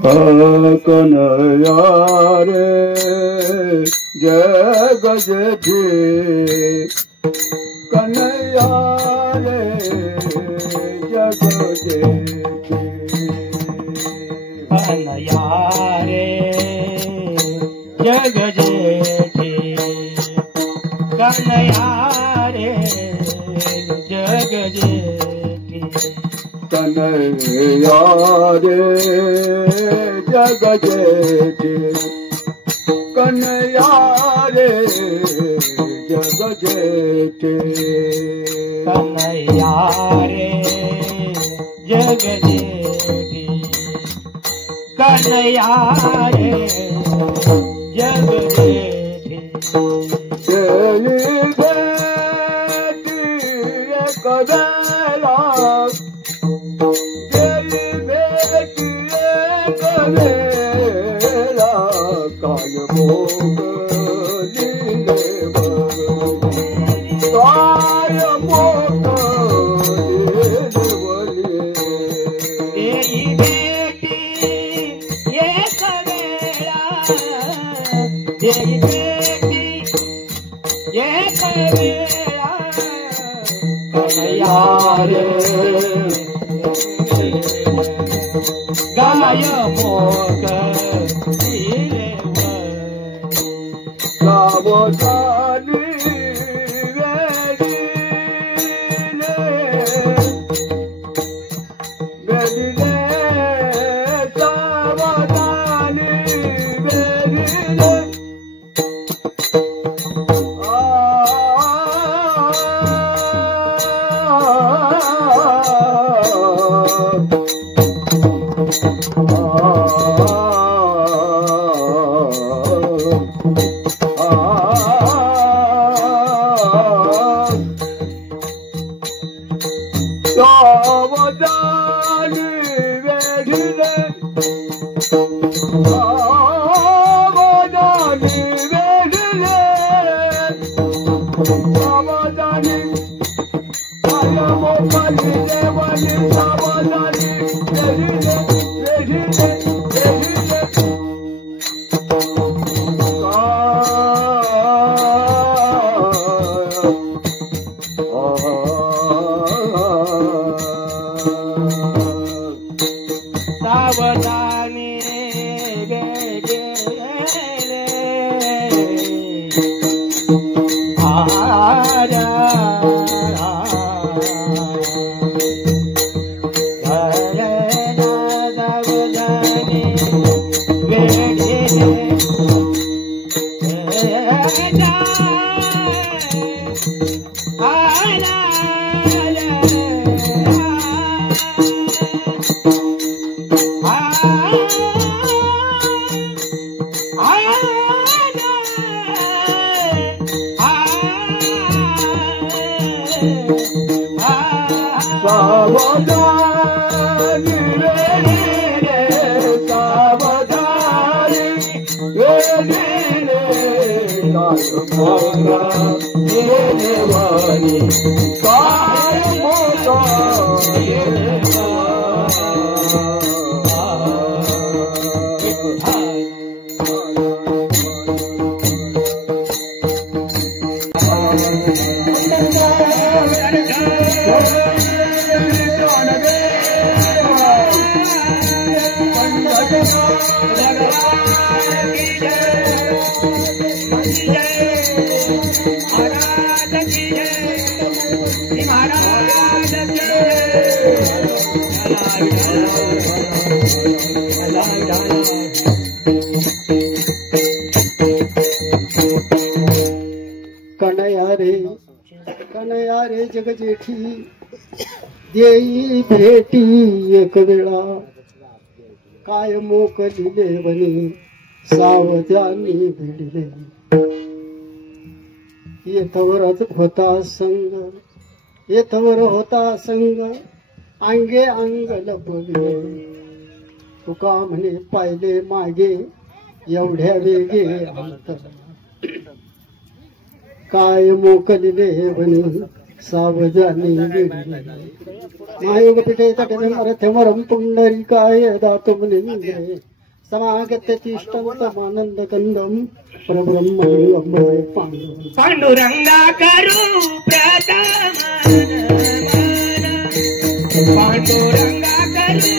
कन्हैया रे जग जेठी कन्हैया रे जग जेठी कन्हैया रे जग जेठी कन्हैया रे जग जेठी कन्हैया रे जग जेठी कन्हैया रे जग जेठी कन्हैया रे जग जेठी कन्हैया रे जग जेठी तेरी बेटी करेला तेरी बेटी करेला काल भोग लीले काय भोग लीले तेरी बेटी ये करेला तेरी बेटी ये करेला कन्हैया रे गाय भोग लीले सावधानी वेरी रे सावधानी वेरी रे सावधानी वेरी रे सावधानी वेरी रे सावधानी काय मोकाली देवानी सावधानी वेरी रे वेरी रे वेरी रे सावधानी बेगे आरा सावधानी बेगे सावधानी वेरी रे सावधानी वेरी रे काय भोग लीले वाणी काय भोग लीले कन्हैया रे जग जेठी देई भेटी एक वेळा काय मोकलिले बने सावधानी भिडले येथवरच होता संग येथवर होता संग अंगे अंग लपले तुका म्हणे पाहिले मागे एवढ्या वेगे अंतर काय मोकलिले बने सावजानी महायोग पिठे तटमरथमरम पुंडरीकाय दातुमनिंदे समागत्यतिष्ठन्तमानंद कंदम परब्रह्मलिंगम पांडुरंगा करू प्रथम पांडुरंगा करू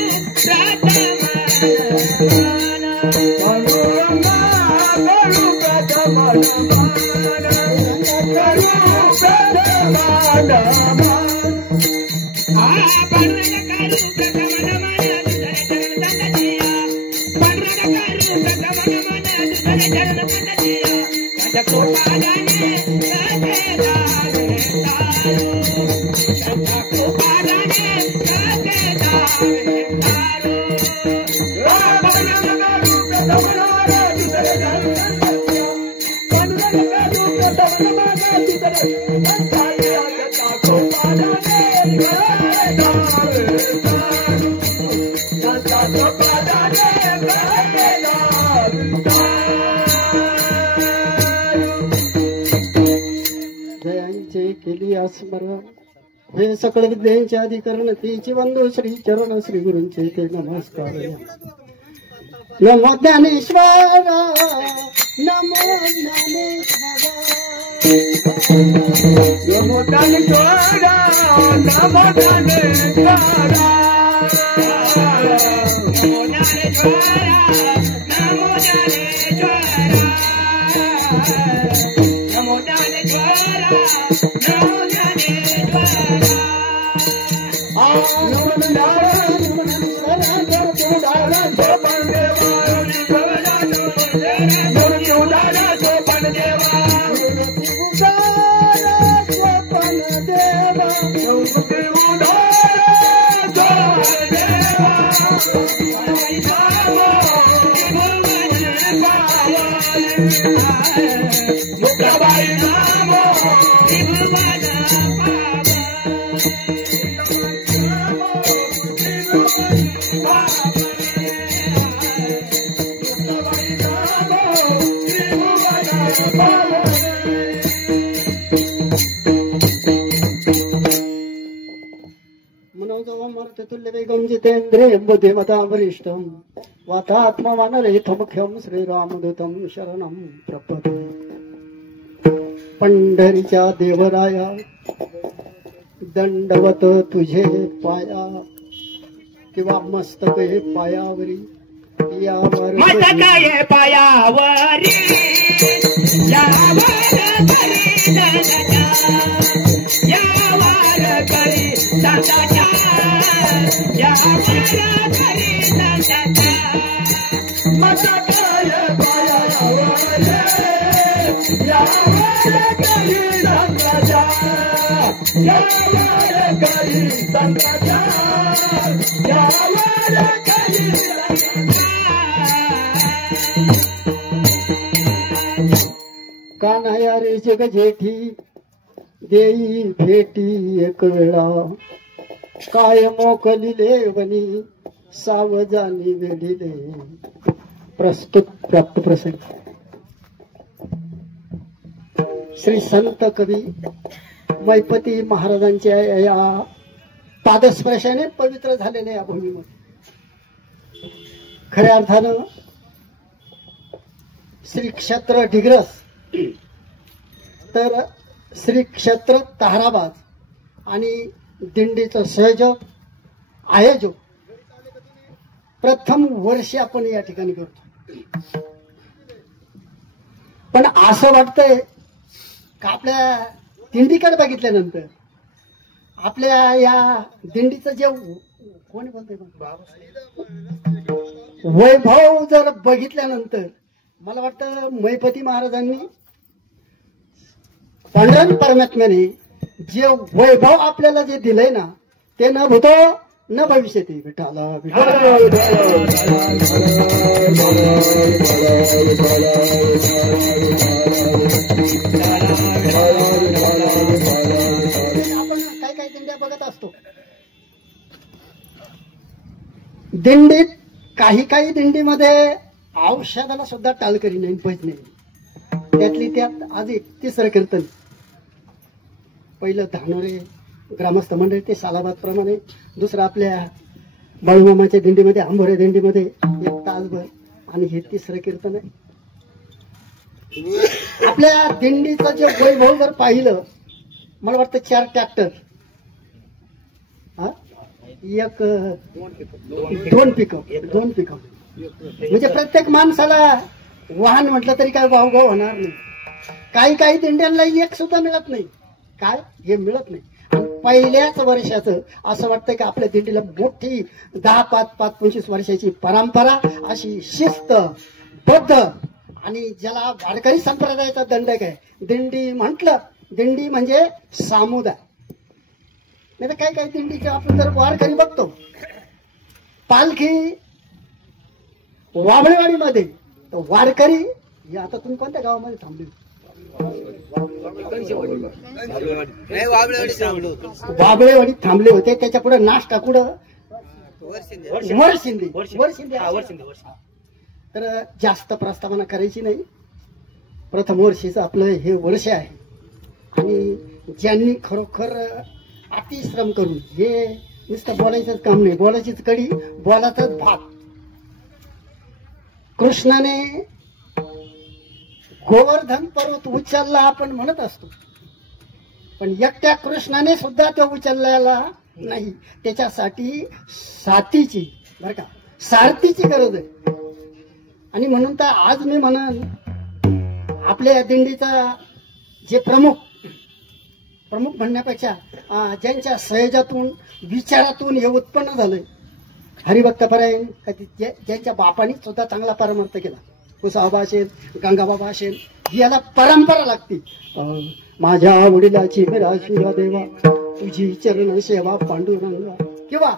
जयांचे केली स्मरण हे सकळ विद्यांचे अधिकरण तीची बंधू श्री चरण श्री गुरूंचे ते नमस्कार नमो ज्ञानेश्वर नमो नमो ज्ञानेश्वर नमो ज्ञानेश्वर तुल्यवेगं जितेन्द्रियं बुद्धिमतां वरिष्ठं वातात्मवानरहितमुख्यं श्रीरामदूतं शरणं प्रपदे पंढरीच्या देवराया दंडवत तुझे पाया किंवा मस्तक हे पायावरी यावर मस्तक हे पायावरी यावर करी दादाच्या कान्हया रे जग जेठी देई भेटी एक वेळा काय मोकलिले वनी सावजानी वेढिले प्रस्तुत प्राप्त प्रसंग श्री संत कवी मैपती महाराजांच्या या पादस्पर्शाने पवित्र झालेल्या या भूमीमध्ये खऱ्या अर्थानं श्री क्षेत्र डिग्रस तर श्री क्षेत्र ताहराबाद आणि दिंडीचं संयोजक आयोजक प्रथम वर्षी आपण या ठिकाणी करतो. पण असं वाटतंय का आपल्या दिंडीकडे बघितल्यानंतर आपल्या या दिंडीचं जे कोणी बोलतंय वैभव जर बघितल्यानंतर मला वाटतं मैपती महाराजांनी पांडुरंग परमात्म्याने जे वैभव आपल्याला जे दिलंय ना ते न भूतो न भविष्यती विठाला आपण काय काय दिंड्या बघत असतो. दिंडीत काही दिंडीमध्ये औषधाला सुद्धा टाळकरी नाही भजने त्यातली त्यात आज 31 कीर्तन. पहिलं धानोरे ग्रामस्थ मंडळ ते सालाबाद प्रमाणे, दुसरं आपल्या बाळूमामाच्या दिंडीमध्ये आंबोरे दिंडीमध्ये एक तासभर, आणि हे तिसरं कीर्तन आहे. आपल्या दिंडीचं जे वैभव जर पाहिलं, मला वाटतं 4 ट्रॅक्टर, एक 2 पिकअप, म्हणजे प्रत्येक माणसाला वाहन म्हटलं तरी काय भावभाव होणार नाही. काही दिंड्यांना एक सुद्धा मिळत नाही, काय हे मिळत नाही. आणि पहिल्याच वर्षाचं असं वाटतं की आपल्या दिंडीला मोठी 10-5-25 वर्षाची परंपरा, अशी शिस्तबद्ध, आणि ज्याला वारकरी संप्रदायाचा दंडक आहे. दिंडी म्हणजे सामुदाय. नाही तर काही दिंडीचे आपण जर वारकरी बघतो, पालखी वाबळेवाडीमध्ये, तर वारकरी हे आता तुम्ही कोणत्या गावामध्ये थांबले? वाबळेवाडीत थांबले होते. त्याच्या पुढे नाश्ता कुठं? वरशिंदे. तर जास्त प्रस्तावना करायची नाही. प्रथम वर्षीचं आपलं हे वर्ष आहे, आणि ज्यांनी खरोखर अतिश्रम करून, हे नुसतं बोलायचंच काम नाही, बोलायचीच कडी, बोलाचाच भात. कृष्णाने गोवर्धन पर्वत उचलला आपण म्हणत असतो, पण एकट्या कृष्णाने सुद्धा तो उचललेला नाही. त्याच्यासाठी साथीची, बरं का, सारथीची गरज आहे. आणि म्हणून तर आज मी म्हणन, आपल्या दिंडीचा जे प्रमुख म्हणण्यापेक्षा ज्यांच्या सहजातून, विचारातून हे उत्पन्न झालंय, हरिभक्तपरायण, ज्यांच्या बापानी सुद्धा चांगला परमार्थ केला, कुसाबा असेल, गंगाबाबा असेल, याला परंपरा लागते. माझ्या वडिलाची निराशिया देवा, तुझी चरण सेवा पांडुरंगा, किंवा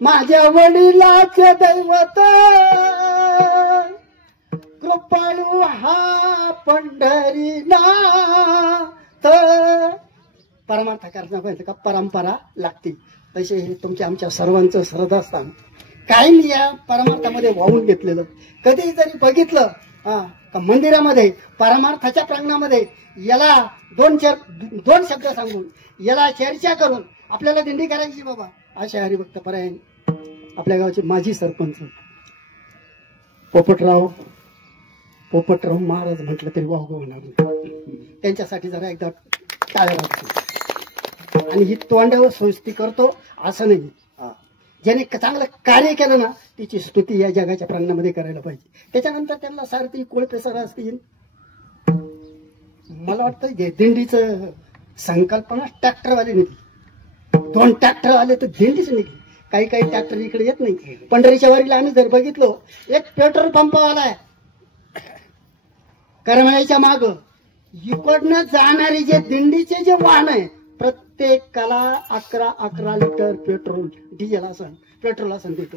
माझ्या वडिलाचे दैवत कृपाळू हा पंढरीनाथ. परमार्थ करण्यापर्यंत का परंपरा लागते. तसे हे तुमच्या आमच्या सर्वांचं श्रद्धास्थान कायम या परमार्थामध्ये वाहून घेतलेलं. कधी जरी बघितलं का मंदिरामध्ये, परमार्थाच्या प्रांगणामध्ये, याला दोन शब्द सांगून, याला चर्चा करून आपल्याला दिंडी करायची बाबा, अशा हरिभक्तपरायण आपल्या गावचे माजी सरपंच पोपटराव महाराज म्हटलं तरी वाहू होणार नाही. त्यांच्यासाठी जरा एकदा टाळ्या वाजतो. आणि ही तोंडावर सोस्ती करतो असं नाही. ज्याने चांगलं कार्य केलं ना, तिची स्तुती या जगाच्या प्रांगणामध्ये करायला पाहिजे. त्याच्यानंतर त्यांना सारथी कोळपे सर असतील. मला वाटतं दिंडीचं संकल्पना ट्रॅक्टरवाले निघली, 2 ट्रॅक्टर आले तर दिंडीच निघली. काही ट्रॅक्टर इकडे येत नाही. पंढरीच्या वारीला आम्ही जर बघितलो, एक पेट्रोल पंपावाला आहे, करमाळ्याच्या माग इकडनं जाणारी जे दिंडीचे जे वाहन आहे, प्रत्येकाला 11 लिटर पेट्रोल, डिझेल असन, पेट्रोल असन देतो.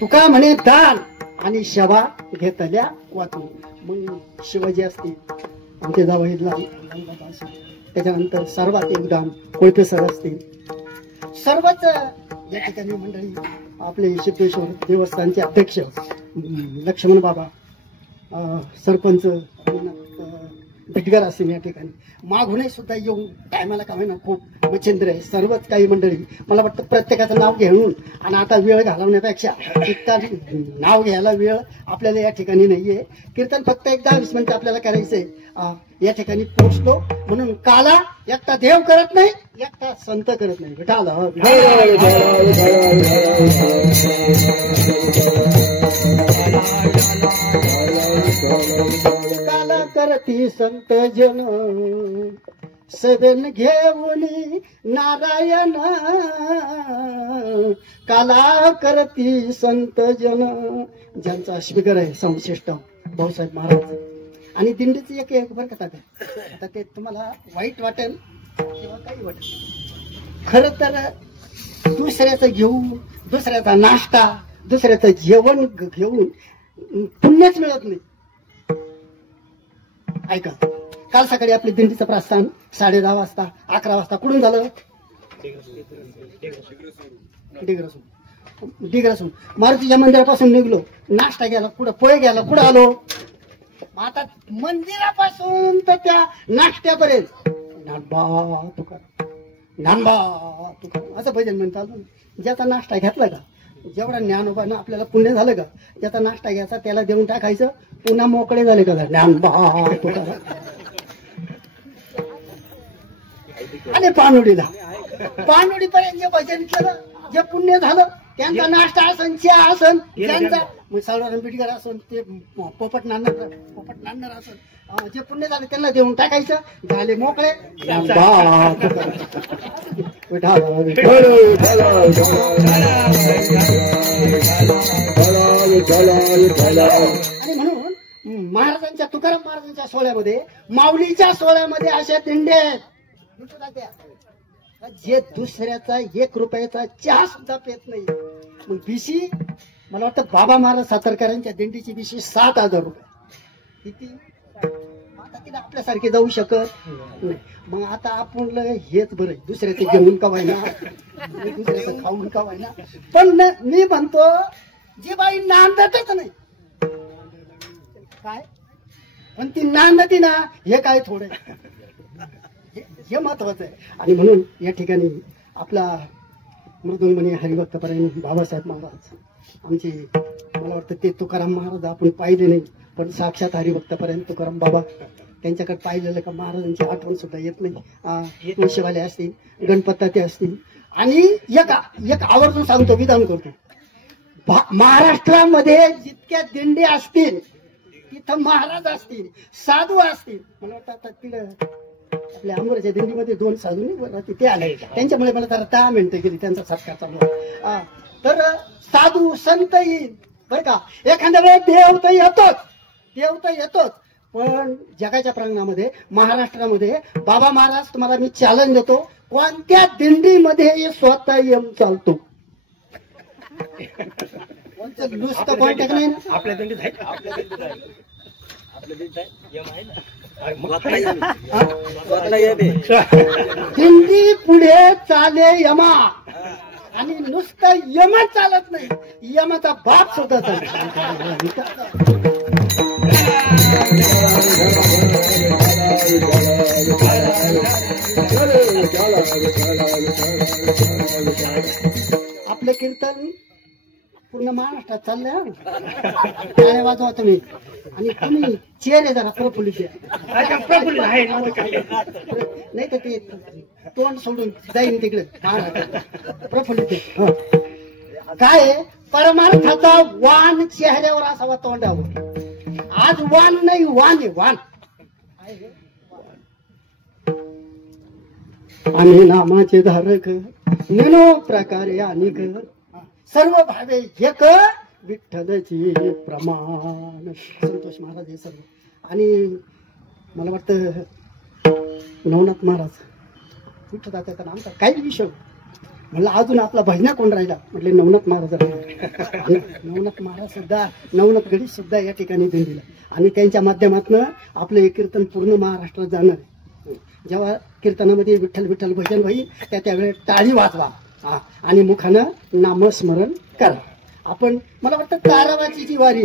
तुका म्हणे दाल आणि शवा घेतल्या वाचून. मग शिवाजी असतील, आमचे जावळीतला त्याच्यानंतर सर्वात एकदम कोळपे सर असतील, सर्वच या ठिकाणी मंडळी, आपले सिद्धेश्वर देवस्थानचे अध्यक्ष लक्ष्मण बाबा, सरपंच बिटगर असतील, या ठिकाणी मागूनही सुद्धा येऊन टायमाला का होईना खूप मच्छिंद्र आहे. सर्वच काही मंडळी, मला वाटतं प्रत्येकाचं नाव घेऊन, आणि आता वेळ घालवण्यापेक्षा इतका नाव घ्यायला वेळ आपल्याला या ठिकाणी नाहीये. कीर्तन फक्त 10-20 मिनिटं आपल्याला करायचंय. या ठिकाणी पोहोचलो म्हणून काला एकटा देव करत नाही, एकटा संत करत नाही. विठाला काला करती संत जन, सदन घेऊन नारायण. काला करती संत जन, ज्यांचा स्पीकर आहे संश्रेष्ठ भाऊसाहेब महाराज. आणि दिंडीचं एक बरं का आता ते तुम्हाला वाईट वाटेल किंवा काही वाटेल, खरं तर दुसऱ्याचं घेऊन, दुसऱ्याचा नाश्ता, दुसऱ्याचं जेवण घेऊन पुण्यच मिळत नाही. ऐका, काल सकाळी आपली दिंडीचं प्रस्थान 10:30 वाजता, 11 वाजता कुठून झालं? डिग्रसून मारुतीच्या मंदिरापासून निघलो, नाश्ता घ्यायला कुठं, पोहे घ्यायला कुठं आलो. आता मंदिरापासून तर त्या नाश्त्यापर्यंत ज्ञानबा तुकाराम, ज्ञानबा तुकाराम असं भजन म्हणतात. ज्याचा नाश्ता घेतला का, जेवढा ज्ञानोबानं आपल्याला पुण्य झालं का, ज्याचा नाश्ता घ्यायचा त्याला देऊन टाकायचं, पुन्हा मोकळे झाले का ज्ञानबा तुकाराम. आणि पाणोडीला, पाणोडीपर्यंत जे भजन केलं, जे पुण्य झालं, त्यांचा नाश्ता असन, चहा असन, त्यांचा सावळाराम बिटकर असन, ते पोपट नांदर असन, जे पुण्य झालं त्यांना देऊन टाकायचं, झाले मोकळे. आणि म्हणून महाराजांच्या, तुकाराम महाराजांच्या सोहळ्यामध्ये, माऊलीच्या सोहळ्यामध्ये अशा दिंडे आहेत जे दुसऱ्याचा 1 रुपयाचा चहा सुद्धा पेत नाही. मग बीसी, मला वाटतं बाबा महाराज सातारकरांच्या दिंडीची बीसी 7,000 रुपये. किती? आता तिला आपल्यासारखे जाऊ शकत नाही. मग आता आपण हेच बरं, दुसऱ्याचे घेऊन का व्हायना, दुसऱ्याचं खाऊन का व्हायना. पण मी म्हणतो, जी बाई नांदतच नाही काय, पण ती नांदती ना, हे काय थोडं, हे महत्वाचं आहे. आणि म्हणून या ठिकाणी आपला मृदुंगमणी हरिभक्तपरायण बाबासाहेब महाराज आमचे, मला वाटतं ते तुकाराम महाराज आपण पाहिले नाही, पण साक्षात हरिभक्तपरायण तुकाराम बाबा, त्यांच्याकडे पाहिलेलं का महाराजांची आठवण सुद्धा येत नाही. तुळशीवाले असतील, गणपती असतील. आणि एक आवर्जून सांगतो, विधान करतो, महाराष्ट्रामध्ये जितक्या दिंडी असतील तिथं महाराज असतील, साधू असतील. मला वाटतं आता तिथं आपल्या अंबोऱ्याच्या दिंडीमध्ये 2 साधू नाही ते आले, त्यांच्यामुळे मला जरा 10 मिनिटं गेली, त्यांचा सत्कार चालू. तर साधू संत येईल बरं का, एखाद्या वेळेस देव तर येतोच, पण जगाच्या प्रांगणामध्ये, महाराष्ट्रामध्ये बाबा महाराज, तुम्हाला मी चॅलेंज देतो, कोणत्या दिंडीमध्ये स्वतः यम चालतो. नुसतं कॉन्टॅक्ट नाही ना आपल्या दिंडीत आहे, आपल्या दिंडीत यम आहे ना. दिंडी पुढे चाले यमा, आणि नुसतं यमच चालत नाही, यमाचा बाप सुद्धा चालत. आपलं कीर्तन पूर्ण महाराष्ट्रात चाललंय, काय वाजवा तुम्ही, आणि तुम्ही चेहरे जरा प्रफुल्लित आहे. नाही तर ते तोंड सोडून जाईन तिकडे प्रफुल्लित. काय परमार्थाचा वाण चेहऱ्यावर असावा, तोंडावर. आज वाण नाही, वाण आहे, वाण. आम्ही नामाचे धारक, ननो प्रकारे अनेक, सर्व भावे एक विठ्ठलची प्रमाण. संतोष महाराज हे सर्व. आणि मला वाटतं नवनाथ महाराज, विठ्ठल त्याचा नाम काही विषय म्हणलं, अजून आपला भजना कोण राहिला, म्हटले नवनाथ महाराज राहिला. नवनाथ महाराज सुद्धा, नवनाथ गडी सुद्धा या ठिकाणी दिंडीला, आणि त्यांच्या माध्यमातून आपलं हे कीर्तन पूर्ण महाराष्ट्रात जाणार आहे. जेव्हा कीर्तनामध्ये विठ्ठल विठ्ठल भजन होईल, त्यावेळेस टाळी वाजवा आणि मुखानं नामस्मरण करा. आपण, मला वाटतं तारावाची जी वारी,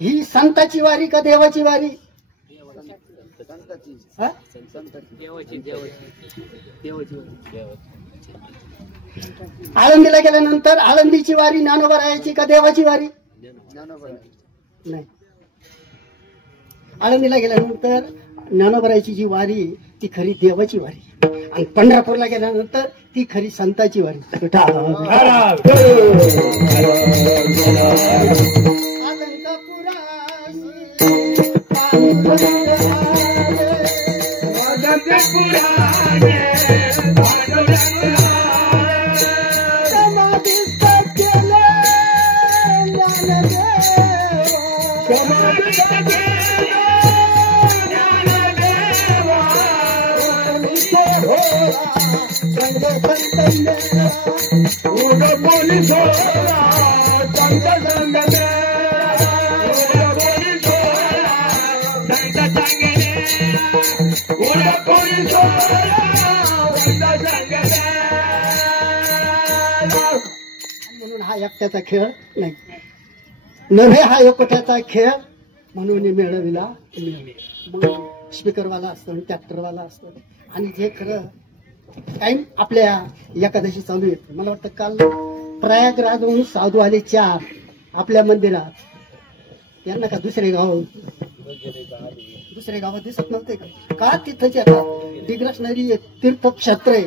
ही संताची वारी का देवाची वारी? आळंदीला गेल्यानंतर आळंदीची वारी ज्ञानोबा राहायची का देवाची वारी? नाही, आळंदीला गेल्यानंतर ज्ञानोबा राहायची जी वारी ती खरी देवाची वारी, आणि पंढरपूरला गेल्यानंतर ती खरी संताची वारी. म्हणून हा एकट्याचा खेळ नाही, नव्हे हा एकट्याचा खेळ, म्हणून मिळविला. मग स्पीकरवाला असतो, ट्रॅक्टरवाला असतो, आणि जे खरं टाइम आपल्या एकादशी चालू आहे. मला वाटतं काल प्रयागराजहून साधू आले 4 आपल्या मंदिरात. यांना का दुसरे गावात दिसत नव्हते का तिथंच आता डिग्रसनरी तीर्थक्षेत्र आहे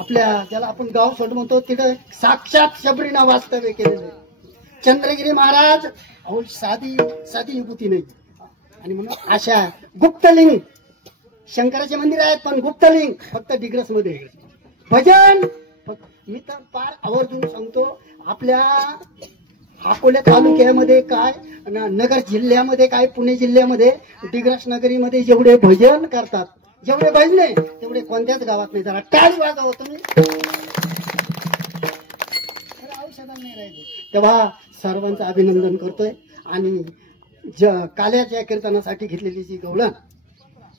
आपल्या, ज्याला आपण गाव सोड म्हणतो, तिथं साक्षात शबरीनं वास्तव्य केलेलं आहे. चंद्रगिरी महाराज अहो साधी विभूती नाही. आणि म्हणून अशा गुप्तलिंग शंकराचे मंदिर आहेत, पण गुप्तलिंग फक्त डिग्रस मध्ये. भजन मी तर फार आवर्जून सांगतो, आपल्या अकोला तालुक्यामध्ये काय, नगर जिल्ह्यामध्ये काय, पुणे जिल्ह्यामध्ये डिग्रस नगरीमध्ये जेवढे भजन करतात, जेवढे भजने तेवढे कोणत्याच गावात नाही. जरा टाळी वाजवा तुम्ही. औषधाला नाही राहिले. तेव्हा सर्वांचं अभिनंदन करतोय. आणि काल्याच्या कीर्तनासाठी घेतलेली जी गवळण,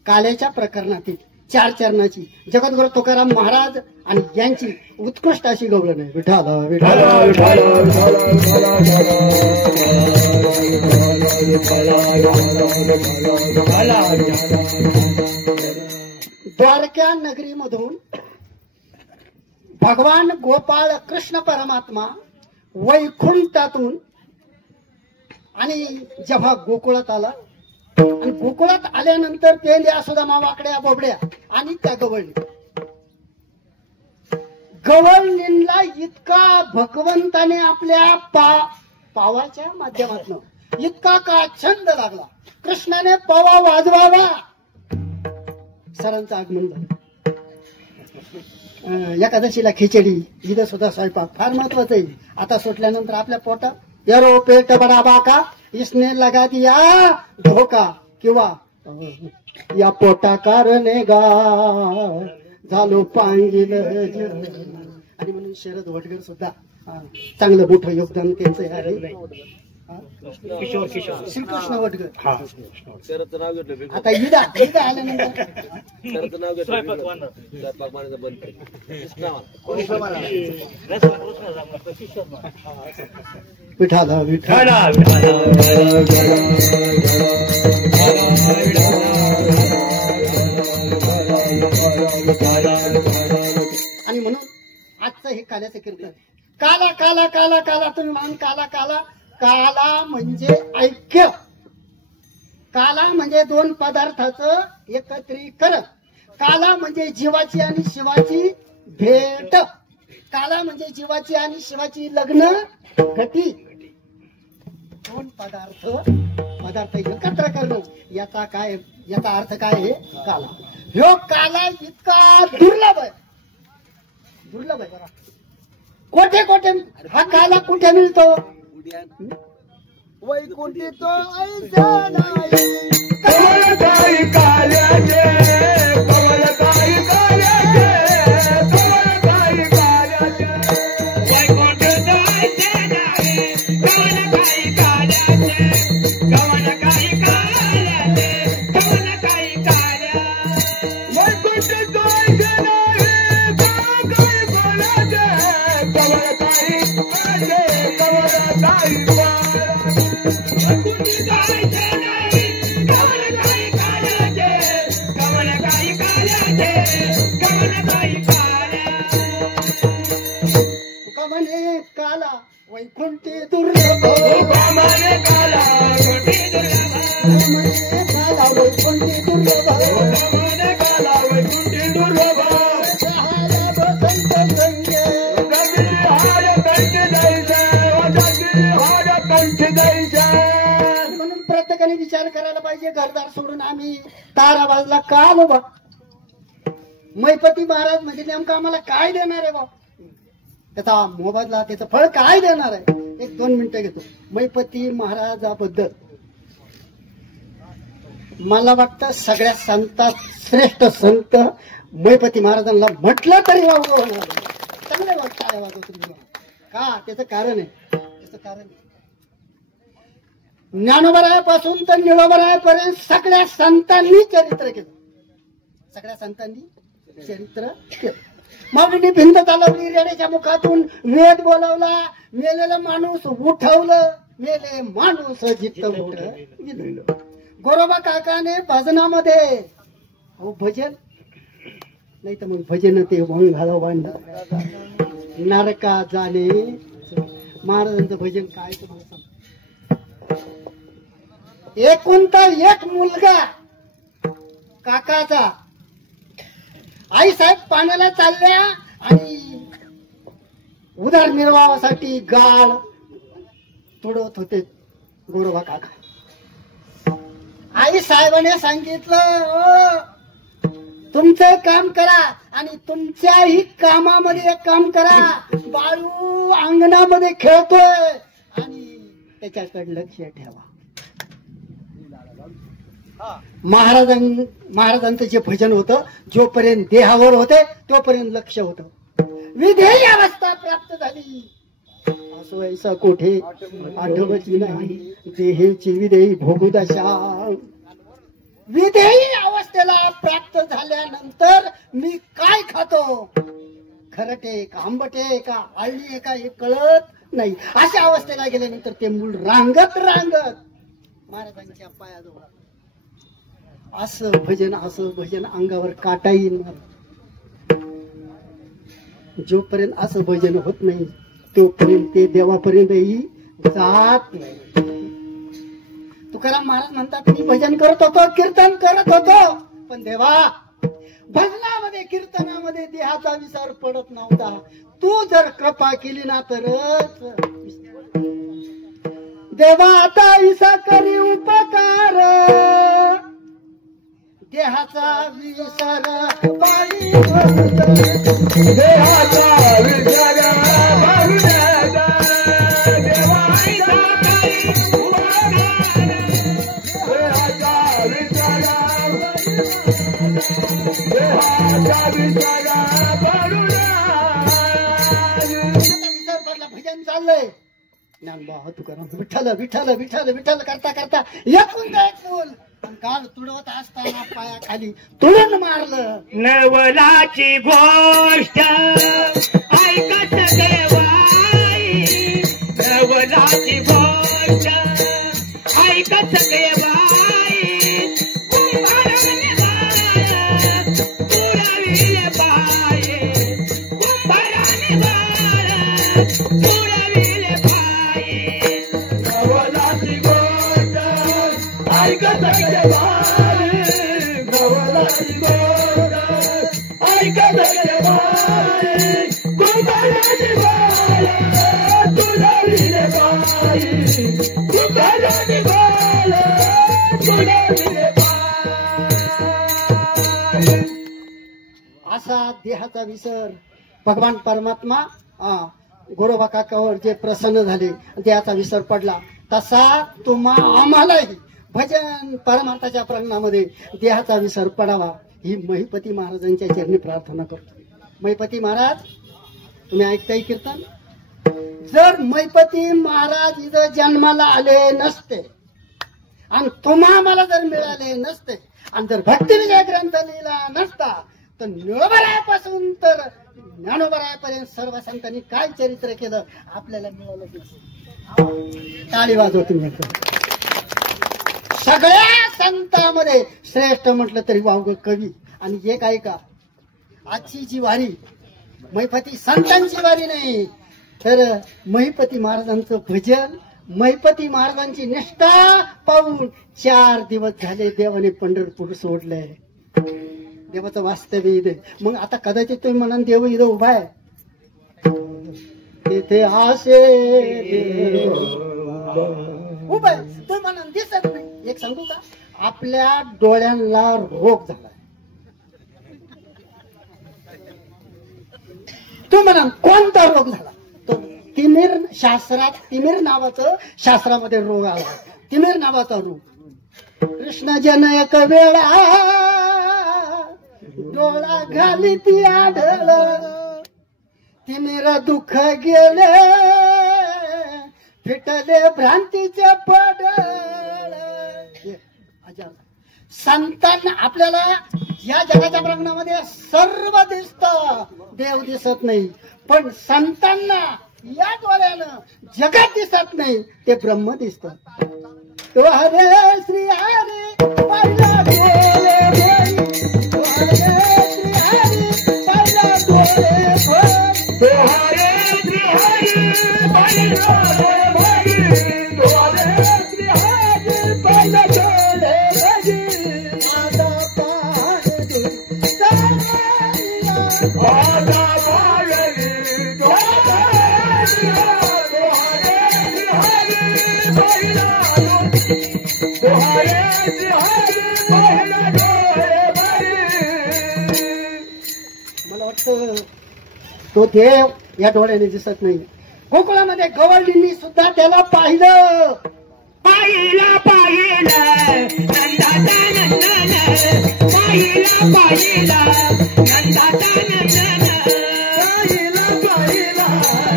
काल्याच्या प्रकरणातील 4 चरणाची जगद्गुरु तुकाराम महाराज आणि यांची उत्कृष्ट अशी गवळण आहे. विठाल विठाल द्वारका नगरीमधून भगवान गोपाळ कृष्ण परमात्मा वैकुंठातून आणि जेव्हा गोकुळात आला, आणि गोकुळात आल्यानंतर पेंद्या सुदामा वाकड्या बोबड्या आणि त्या गवळणींना इतका भगवंताने आपल्या पावाच्या माध्यमातून इतका का छंद लागला, कृष्णाने पावा वाजवावा. सरांचं आगमन झालं. एकादशीला खिचडी, इथं सुद्धा स्वयंपाक फार महत्वाचं आहे. आता सुटल्यानंतर आपल्या पोटात यारो पेट बडा बाका इसने लगा दिया धोका, किंवा या पोटा कारणे गा झालो पांगिल. आणि म्हणून शरद वडगर सुद्धा चांगलं मोठं योगदान त्यांचं आहे. किशोर श्रीकृष्ण वडगर. शरदचं नाव घेतलं. आता ईदा आल्यानंतर शरदचं नाव घेतलं. स्वयंपाक मारायचं बंद विठाला विठाल. आणि म्हणून आजचं हे काल्याचं कीर्तन, काला काला काला काला, तुम्ही म्हणून काला काला. काला म्हणजे ऐक्य, काला म्हणजे 2 पदार्थाचं एकत्रीकरण, काला म्हणजे जीवाची आणि शिवाची भेट, काला म्हणजे जीवाची आणि शिवाची लग्न घटी. 2 पदार्थ एकत्र करणं, याचा अर्थ काय आहे काला. ह्यो काला इतका दुर्लभ आहे. कोठे हा काला कुठे मिळतो? वैकुंठी तो ऐसा नाही. कमलताई काल्याचे, कमलताई काल्याचे, कमलताई काल्याचे. वैकुंठी तो ऐसा नाही. कमलताई काल्याचे, कमलताई काल्याचे, कमलताई काल्या. वैकुंठी तो ऐसा नाही. कमलताई काल्याचे, कमलताई काल्याचे, कमलताई काल्या. म्हणे काला वैकुंठी दुर्लभ, म्हणे काला वैकुंठी दुर्लभ, म्हणे काला वैकुंठी दुर्लभ, म्हणे काला वैकुंठी दुर्लभ. बसंत गंगे म्हणून प्रत्येकाने विचार करायला पाहिजे. घरदार सोडून आम्ही ताराबाजला का आलो बा? मैपती महाराज म्हणजे नेमकं आम्हाला काय देणार आहे बा? त्याचा मोबदला, त्याचं फळ काय देणार आहे? 1-2 मिनिटं घेतो. मैपती महाराजाबद्दल मला वाटतं सगळ्या संतात श्रेष्ठ संत मैपती महाराजांना म्हटलं तरी वावगं होणार. चांगले काय वाजवतो तुम्ही का? त्याचं कारण आहे. ज्ञानोबरायापासून तर निळोबरायापर्यंत सगळ्या संतांनी चरित्र केलं. माऊलींनी भिंत चालवली, रेड्याच्या मुखातून वेद बोलवला, मेलेला माणूस उठवलं, मेले माणूस जिथं उठलं. गोरोबा काकाने भजनामध्ये अहो भजन नाही तर मग भजन ते म्हणून घाला भांड नरका जाणे. महाराजांचं भजन काय तुम्हाला सांग. एकुलता एक मुलगा काकाचा. आई साहेब पाण्याला चालल्या आणि उदरनिर्वाहासाठी गाळ तोडत होते गोरोबा काका. आई साहेबाने सांगितलं तुमचं काम करा आणि तुमच्याही कामामध्ये एक काम करा. बाळू अंगणामध्ये खेळतोय आणि त्याच्याकडे लक्ष ठेवा. महाराजांचं जे भजन होतं जोपर्यंत देहावर होते तोपर्यंत लक्ष होतं. विधेयी अवस्था प्राप्त झाली असो ऐसा कोठे आठवची नाही देहेची विधेयी भोगुदशा. विधेयी अवस्थेला प्राप्त झाल्यानंतर मी काय खातो खरटे का आंबटे का आळणी का हे कळत नाही. अशा अवस्थेला गेल्यानंतर ते मूल रांगत महाराजांच्या पायाजवळ असं भजन अंगावर काटा येईल. जोपर्यंत असं भजन होत नाही तोपर्यंत ते देवापर्यंतही जात नाही. तुकाराम महाराज म्हणतात मी भजन करत होतो कीर्तन करत होतो पण देवा भजनामध्ये कीर्तनामध्ये देहाचा विसर पडत नव्हता. तू जर कृपा केली ना तरच देवा आता इसा करी उपकार देहाचा विसर बाळी देहाचा विचार भजन चाललंय ज्ञानोबा तुकाराम विठ्ठल विठ्ठल विठ्ठल विठ्ठल करता करता एकूण एक मूल काल तुडवत असताना पायाखाली तुडून मारलं. नवलाची गोष्ट ऐकत देवाई नवलाची गोष्ट ऐकत देवाई कुंभाराने बाळ पुरविले पाये कुंभाराने बाळ पुरविले पाये. नवलाची गोष्ट ऐकत देवाई नवलाची गोष्ट ऐकत देवाई कुंभाराने बाळ पुरविले पाये कुंभाराने बाळ पुरविले पाये. असा देहाचा विसर भगवान परमात्मा गोरोबा काकावर जे प्रसन्न झाले देहाचा विसर पडला तसा आम्हालाही भजन परमार्थाच्या प्रकरणामध्ये देहाचा विसर पडावा ही महिपती महाराजांच्या चरणी प्रार्थना करतो. महिपती महाराज तुम्ही ऐकताय कीर्तन. जर महिपती महाराज इथं जन्माला आले नसते आणि तुम्हाला जर मिळाले नसते आणि जर भक्तिविजय ग्रंथ लिहिला नसता तर निळोबरायापासून तर ज्ञानोबरायापर्यंत सर्व संतांनी काय चरित्र केलं आपल्याला मिळालं. टाळी वाजव तुम्ही. सगळ्या संतांमध्ये श्रेष्ठ म्हटलं तरी वावग कवी. आणि एक ऐका आजची जी वारी महिपती संतांची वारी नाही तर महिपती महाराजांचं भजन महिपती महाराजांची निष्ठा पाहून 4 दिवस झाले देवाने पंढरपूर सोडलंय. देवाचं वास्तव्य इथे. मग आता कदाचित तुम्ही म्हणाल देव इथं उभा आहे तिथे असे उभा आहे तुम्ही म्हणाल दिसत नाही. एक सांगू का आपल्या डोळ्यांना रोग झाला. तुम्ही म्हणाल कोणता रोग झाला तो तिमिर शास्त्रात तिमिर नावाचं शास्त्रामध्ये रोग आला. तिमिर नावाचा रोग. कृष्ण जन एक वेळा डोळा घाली ती आढळ तिमिर दुःख गेले फिटले भ्रांतीचे पडळ. संतांना आपल्याला या जगाच्या प्रमाणामध्ये सर्व दिसत देव दिसत नाही पण संतांना या डोळ्यानं जगात दिसत नाही ते ब्रह्म दिसत. तो हरे श्री हरे मला वाटतं तो देव या डोळ्याने दिसत नाही. गोकुळामध्ये गवळणींनी सुद्धा त्याला पाहिलं. पाहिला पाहिला नंदाचा नंदन, पाहिला पाहिला नंदाचा नंदन, पाहिला पाहिला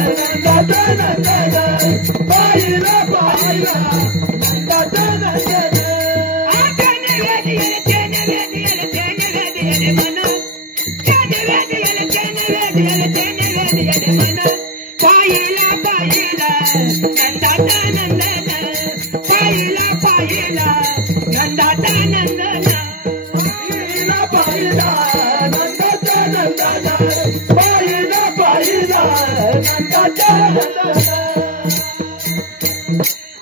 नंदाचा नंदन, पाहिला पाहिला नंदाचा नंदन. पाहिला पाहिला नंदाचा नंदन, पाहिला पाहिला नंदाचा नंदन, पाहिला पाहिला नंदाचा नंदन, पाहिला पाहिला नंदाचा नंदन.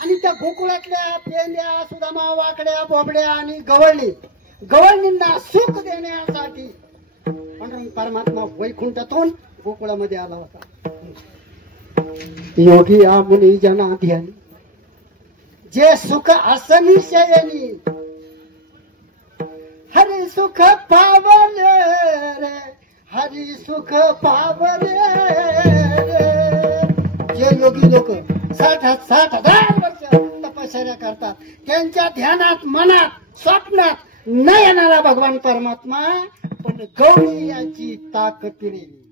आणि त्या गोकुळातल्या पेंड्या, सुदामा, वाकड्या, बोबड्या आणि गवळणींना सुख देण्यासाठी पांडुरंग परमात्मा वैकुंठातून गोकुळामध्ये आला होता. योगी मुनी जना ध्यानी, जे सुख असनिशयनी, हरी सुख पावले रे, हरी सुख पावले रे. जे योगी लोक 60,000 वर्ष तपश्चर्या करतात, त्यांच्या ध्यानात, मनात, स्वप्नात न येणारा भगवान परमात्मा पण गौरी याची ताकद पिरेली.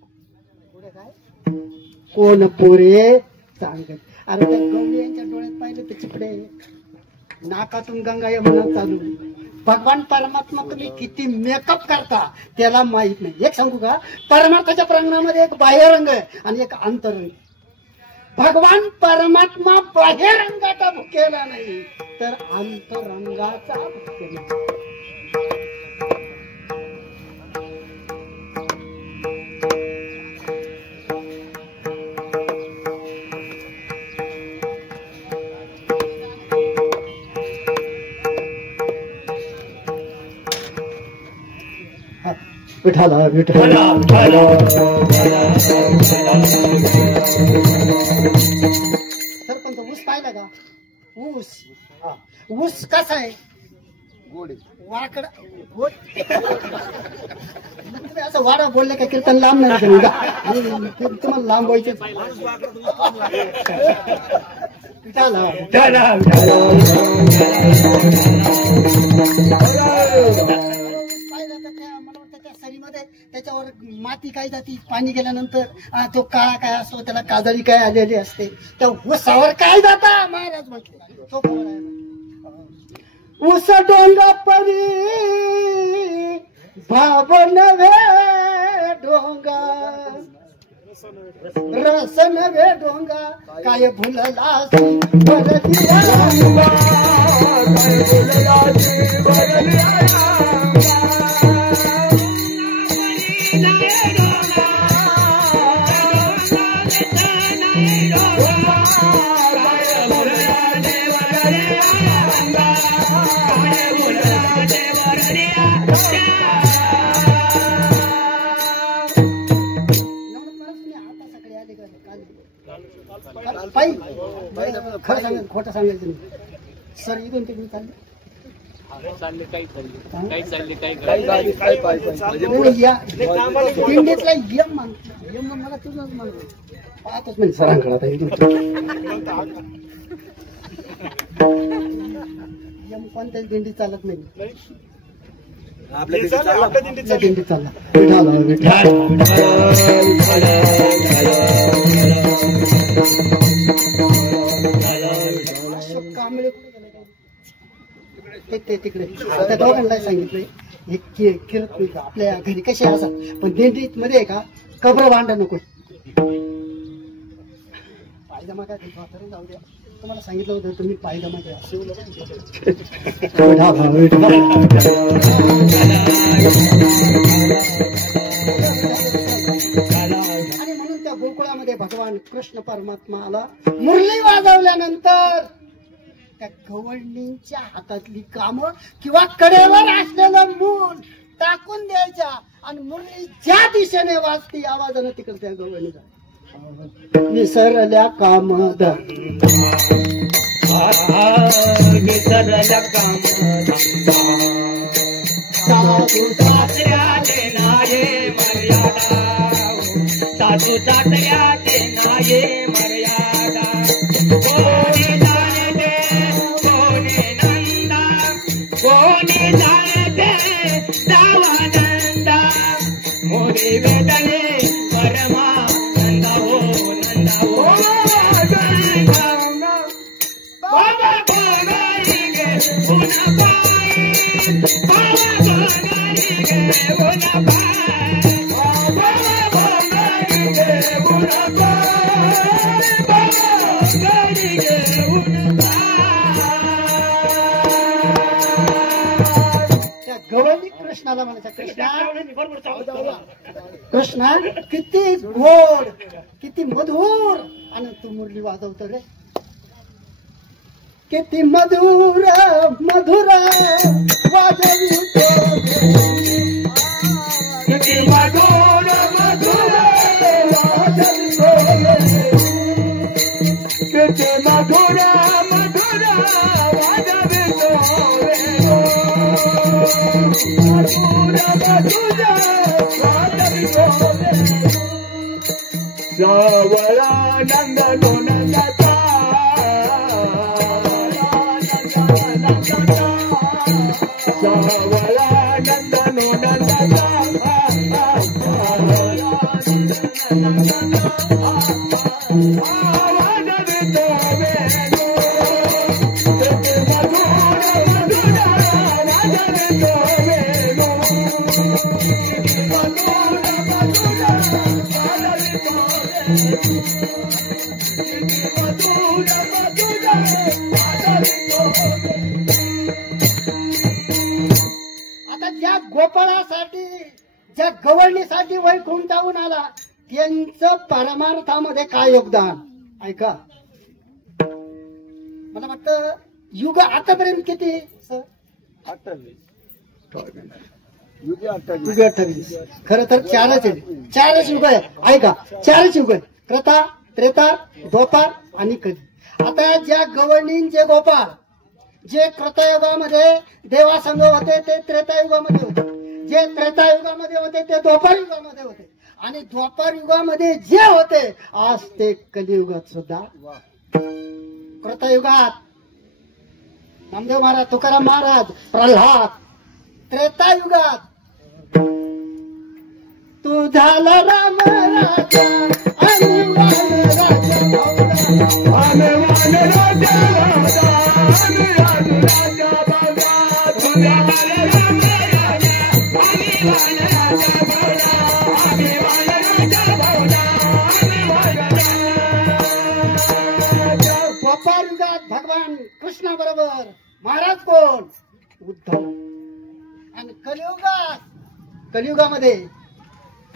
कोण पोरे सांगत. अरे त्या गौरी यांच्या डोळ्यात पाहिलं तर चिपडे, नाकातून गंगा यमुना चालू. भगवान परमात्मा तुम्ही किती मेकअप करता त्याला माहित नाही. एक सांगू का, परमार्थाच्या प्रांगणामध्ये एक बाह्यरंग आहे आणि एक अंतरंग. भगवान परमात्मा बाह्यरंगाचा भुकेला नाही तर अंतरंगाचा भुकेला. विठाला विठाला. सरपंच ऊस पाहिला का? ऊस ऊस कसा आहे? गोड वाकड गोड. तुम्ही असं वाडा बोलले का कीर्तन लांब नाही तुम्हाला लांब व्हायचे. विठाला त्याच्यावर माती काय जाती, पाणी गेल्यानंतर तो काळा काय असतो, त्याला काजळी काय आलेली असते. त्या ऊसावर काय जाता महाराज म्हटले तो ऊस डोंगा परी भाव नव्हे डोंगा, रस नव्हे डोंगा, काय भुलला खरं सांगायचं खोटं सांगायचं नाही. सर इथून तिकडून चालले दिंडीतला यम मानतो. यम मला तुझंच मानतो पाहतोच म्हणजे सरांकडे आता इथून यम कोणत्याच दिंडीत चालत नाही. आपल्या दिंडीत चालला कांबळे तिकडे. त्या दोघांना सांगितलंय हे किरत आपल्या घरी कसे असतात पण दिंडीत मध्ये का कबर भांडा नको. पायजमा काय तरी जाऊ द्या. तुम्हाला सांगितलं होतं तुम्ही पायजमा घ्या. आणि म्हणून त्या गोकुळामध्ये भगवान कृष्ण परमात्मा आला. मुरली वाजवल्यानंतर त्या गवळणींच्या हातातली कामं किंवा कडेवर असलेलं मूल टाकून द्यायच्या आणि मुरली ज्या दिशेने वाजती आवाजानं तिकडे त्या गवळणीचा विसरल्या कामद विसरल्या कामधंदा सासू सासऱ्याचे नाये मर्यादा सासू सासऱ्याचे नाये मर्यादा कोणी जाणते कोणी नंदा कोणी जाणते सावानंदा मोरी वेदने परमा नंदा हो नंदा हो बाबा बोगारी गे उना पाई बाबा बोगारी गे उना पाई बाबा बोगारी गे उना पाई बाबा बोगारी गे उना त्या गवळणी कृष्णाला म्हणायचा कृष्णा किती गोड किती मधुर आणि तू मुरली वाजवतो रे. किती मधुर मधुर वाजवितो किती मधुर मधुर वाजवितो किती मधुर मधुर वाजवितो मधुर मधुर वाजवितो सावळा नंदनो नंदता सावळा नंदनो नंदता वाजवितो वेणू किती मधुर मधुर वाजवितो वेणू किती मधुर मधुर वाजवितो वेणू किती मधुर मधुर वाजवितो वेणू. आता ज्या गोपाळासाठी ज्या गवळणीसाठी वैकुंठाहून आला त्यांचं परमार्थामध्ये काय योगदान ऐका. मला वाटतं युग आतापर्यंत किती सर 28 खरं तर चारच युग आहे. ऐका 4च युग आहे. कृता त्रेता द्वापार आणि कली. आता ज्या गवळणींचे गोपाळ जे कृतयुगामध्ये देवासंग होते ते त्रेतायुगामध्ये होते. जे त्रेतायुगामध्ये होते ते द्वापार युगामध्ये होते आणि द्वापार युगामध्ये जे होते आज ते कलियुगात सुद्धा. कृतयुगात नामदेव महाराज तुकाराम महाराज प्रल्हाद. त्रेतायुगात तू झाला राम राजा आणि वान राजा आम्ही वान राजा भावना आम्ही राजा भावना तू झाला राम राजा आम्ही वान राजा भावना आम्ही वान राजा भावना आम्ही वान राजा. द्वापार युगात भगवान कृष्णा बरोबर महाराज कोण उद्धव. आणि कलियुगामध्ये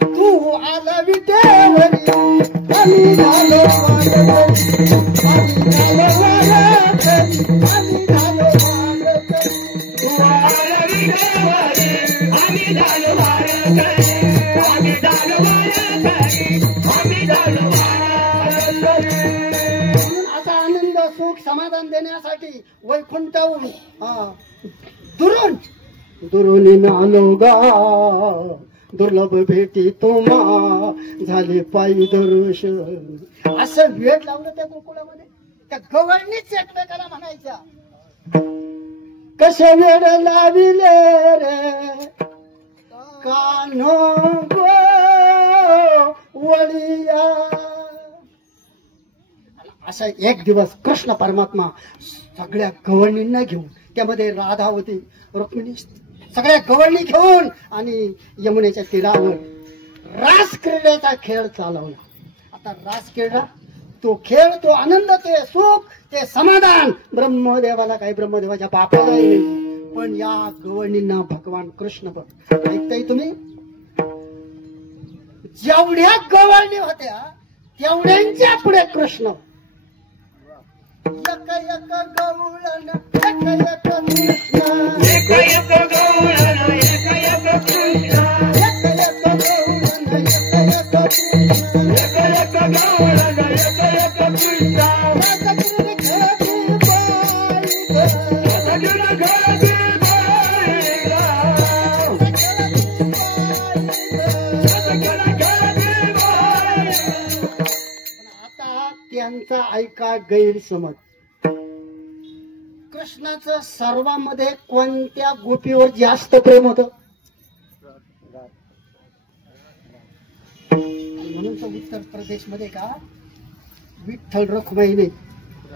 तू आला विटेवरी आम्ही झालो वारकरी, आम्ही झालो वारकरी, आम्ही झालो वारकरी. तू आला विटेवरी आम्ही झालो वारकरी, आम्ही झालो वारकरी, आम्ही झालो वारकरी. म्हणून असा आनंद सुख समाधान देण्यासाठी वैकुंठाहून दुरून आलो गा. दुर्लभ भेटी तुम्हा झाले पायी दर्शन. असं वेळ लावलं त्या गोकुळामध्ये. त्या गवळणीच एकमेकाला म्हणायच्या कसे वेळ लाविले रे कान्हो वळिया. असा एक दिवस कृष्ण परमात्मा सगळ्या गवळणींना घेऊन त्यामध्ये राधा होती रुक्मिणी सगळ्या गवळणी घेऊन आणि यमुनेच्या तीरावर रास क्रीडेचा खेळ चालवला. आता रास क्रीडा तो खेळ, तो आनंद, ते सुख, ते समाधान ब्रह्मदेवाला काही ब्रह्मदेवाच्या बापाला नाही, पण या गवळणींना भगवान कृष्ण बघ. ऐकताय तुम्ही? जेवढ्या गवळणी होत्या तेवढ्यांच्या पुढे कृष्ण. एक एक गवळण एक एक कृष्ण, एक एक गवळण एक एक कृष्ण, एक एक गवळण एक एक कृष्ण, एक एक गवळण एक एक कृष्ण. राजगिरी खेळती बाई ग, सगळं घराची बाई ग, सगळं घराची बाई. आता त्यांचा ऐका गैरसमज. कृष्णाचं सर्वांमध्ये कोणत्या गोपीवर जास्त प्रेम होतं? म्हणून तो उत्तर प्रदेश मध्ये का विठ्ठल रखुमाई नाही,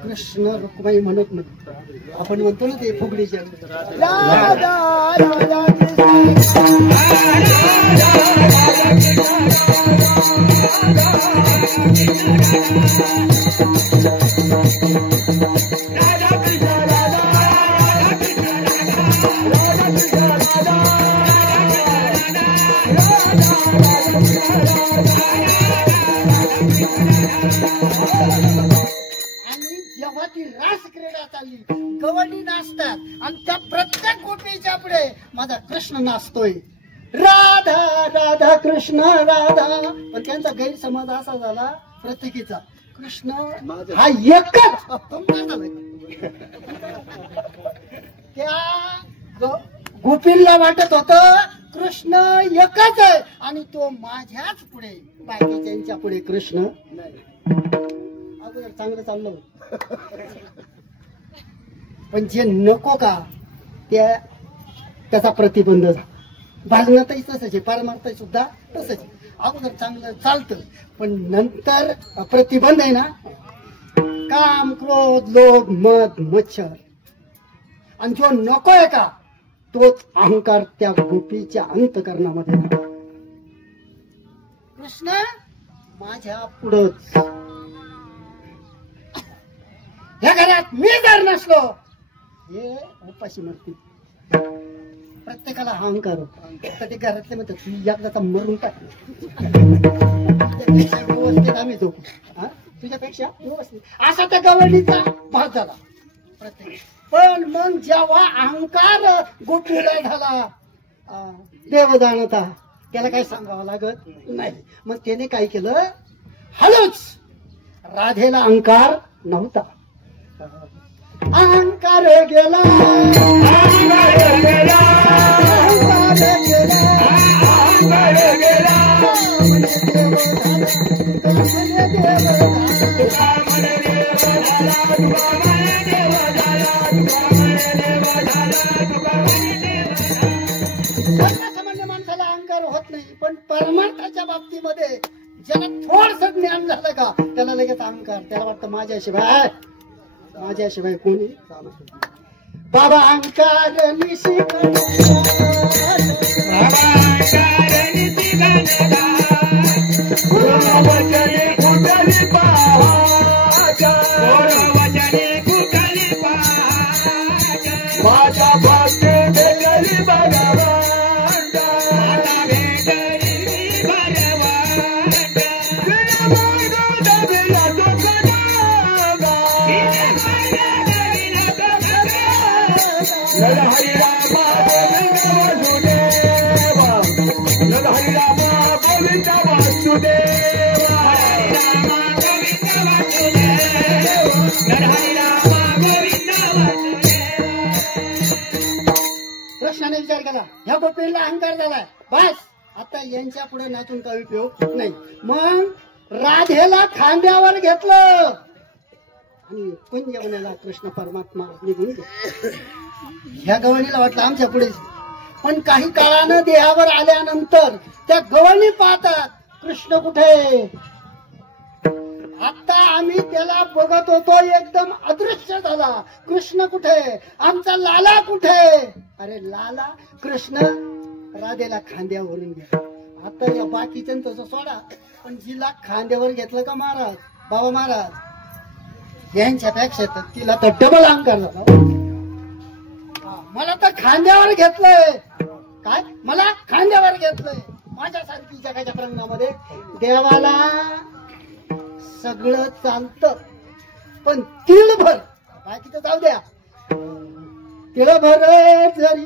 कृष्ण रखुमाई म्हणत नाही. आपण म्हणतो ना ते फुगडीच्या राधा राधा कृष्ण. आणि जेव्हा ती रास क्रीडा चालली, गवळणी नाचतात आणि त्या प्रत्येक गोपीच्या पुढे माझा कृष्ण नाचतोय, राधा राधा कृष्ण राधा. पण त्यांचा गैरसमज असा झाला प्रत्येकीचा, कृष्ण हा एकच. त्या गोपींना वाटत होत कृष्ण एकच आहे आणि तो माझ्याच पुढे, बाकीच्यांच्या पुढे कृष्ण नाही. अगोदर चांगलं चाललं पण जे नको का त्याचा प्रतिबंध झाला. भाजनातही तसंच आहे, परमार्थ सुद्धा तसंच आहे. अगोदर चांगलं चालतं पण नंतर प्रतिबंध आहे ना, काम क्रोध लोभ मद मच्छर. आणि जो नको आहे का तोच अहंकार त्या गोपीच्या अंतकरणामध्ये. कृष्ण माझ्या पुढंच. ह्या घरात मी जर नसलो हे उपाशी मरतील. प्रत्येकाला अहंकार होतो. तर ते घरातले म्हणतात तू एकदाचा मरून टाक, तुझ्यापेक्षा व्यवस्थित आम्ही झोपू, तुझ्यापेक्षा व्यवस्थित, असा त्या गवळणीचा भाग झाला प्रत्येक. पण मग जेव्हा अहंकार गोपीला झाला, देव जाणता, त्याला काही सांगावं लागत नाही. मग त्याने काय केलं, हळूच, राधेला अहंकार नव्हता, अहंकार गेला, अहंकार गेला, अहंकार गेला, अहंकार गेला. सर्वसामान्य माणसाला अहंकार होत नाही, पण परमार्थाच्या बाबतीमध्ये ज्याला थोडस ज्ञान झालं का त्याला लगेच अहंकार. त्याला वाटतं माझ्याशिवाय कोणी. बाबा अहंकार निशी माझ्या कृष्णाने विचार केला ह्या गोपीला अहंकार झालाय, बस आता यांच्या पुढे नाचून काही उपयोग नाही. मग राधेला खांद्यावर घेतलं आणि कुंजवण्याला कृष्ण परमात्मा निघून गेला. ह्या गवळणीला वाटलं आमच्या पुढे, पण काही काळानं देहावर आल्यानंतर त्या गवळणी पाहतात कृष्ण कुठे. आता आम्ही त्याला बघत होतो एकदम अदृश्य झाला. कृष्ण कुठे, आमचा लाला कुठे. अरे लाला कृष्ण राधेला खांद्यावरून घ्या. आता या बाकीच्या तसं सोडा, पण जिला खांद्यावर घेतलं का महाराज बाबा महाराज यांच्यापेक्षा तर तिला तर डबल अंकार झाला. मला तर खांद्यावर घेतलंय. काय मला खांद्यावर घेतलंय. माझ्यासारखी जगाच्या प्रंगणामध्ये देवाला सगळं चालतं, पण तिळभर बाकी तर जाऊ द्या. तिळभर जरी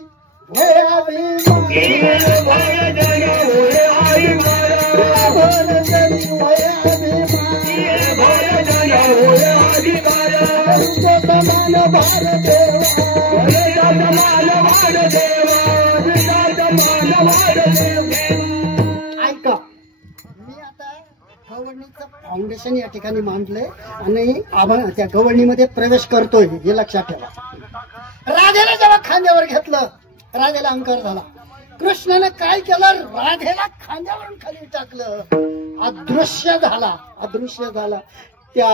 ऐका, मी आता गवळणीचं फाउंडेशन या ठिकाणी मांडलंय आणि आपण त्या गवळणीमध्ये प्रवेश करतोय हे लक्षात ठेवा. राधेला जेव्हा खांद्यावर घेतलं, राधेला अंकार झाला. कृष्णाने काय केलं, राधेला खांद्यावरून खाली टाकलं. अदृश्य झाला. त्या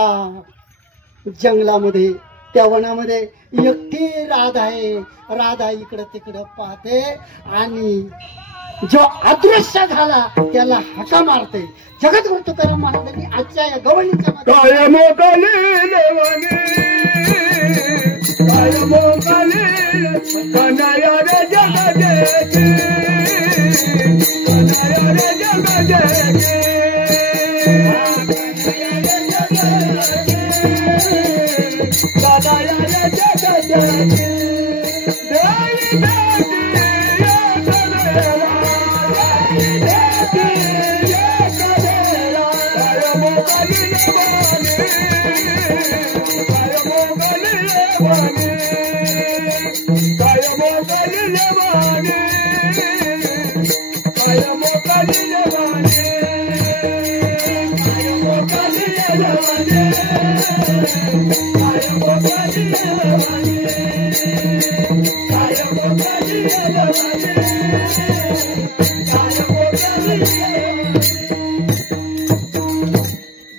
जंगलामध्ये, त्या वनामध्ये एकटी राधा आहे. राधा इकडं तिकडं पाहते आणि जो अदृश्य झाला त्याला हाका मारते. जगद्गुरु तुकाराम महाराजांनी आजच्या या गवळणीच्या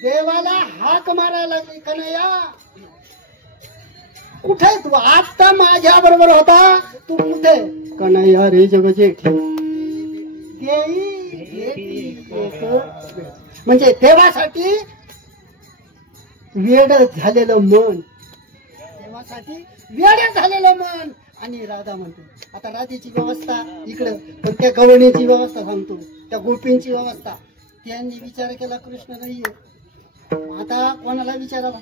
देवाला हाक मारायला लागली. कन्हैया कुठे तू? आता माझ्या बरोबर होता, तू कुठे? कन्हैया रे जग जेठी म्हणजे देवासाठी वेड झालेलं मन, देवासाठी वेड झालेलं मन. आणि राधा म्हणते. आता राधेची व्यवस्था इकडं, पण त्या गवळणीची व्यवस्था सांगतो, त्या गोपींची व्यवस्था. त्यांनी विचार केला कृष्ण नाहीये, आता कोणाला विचारावा?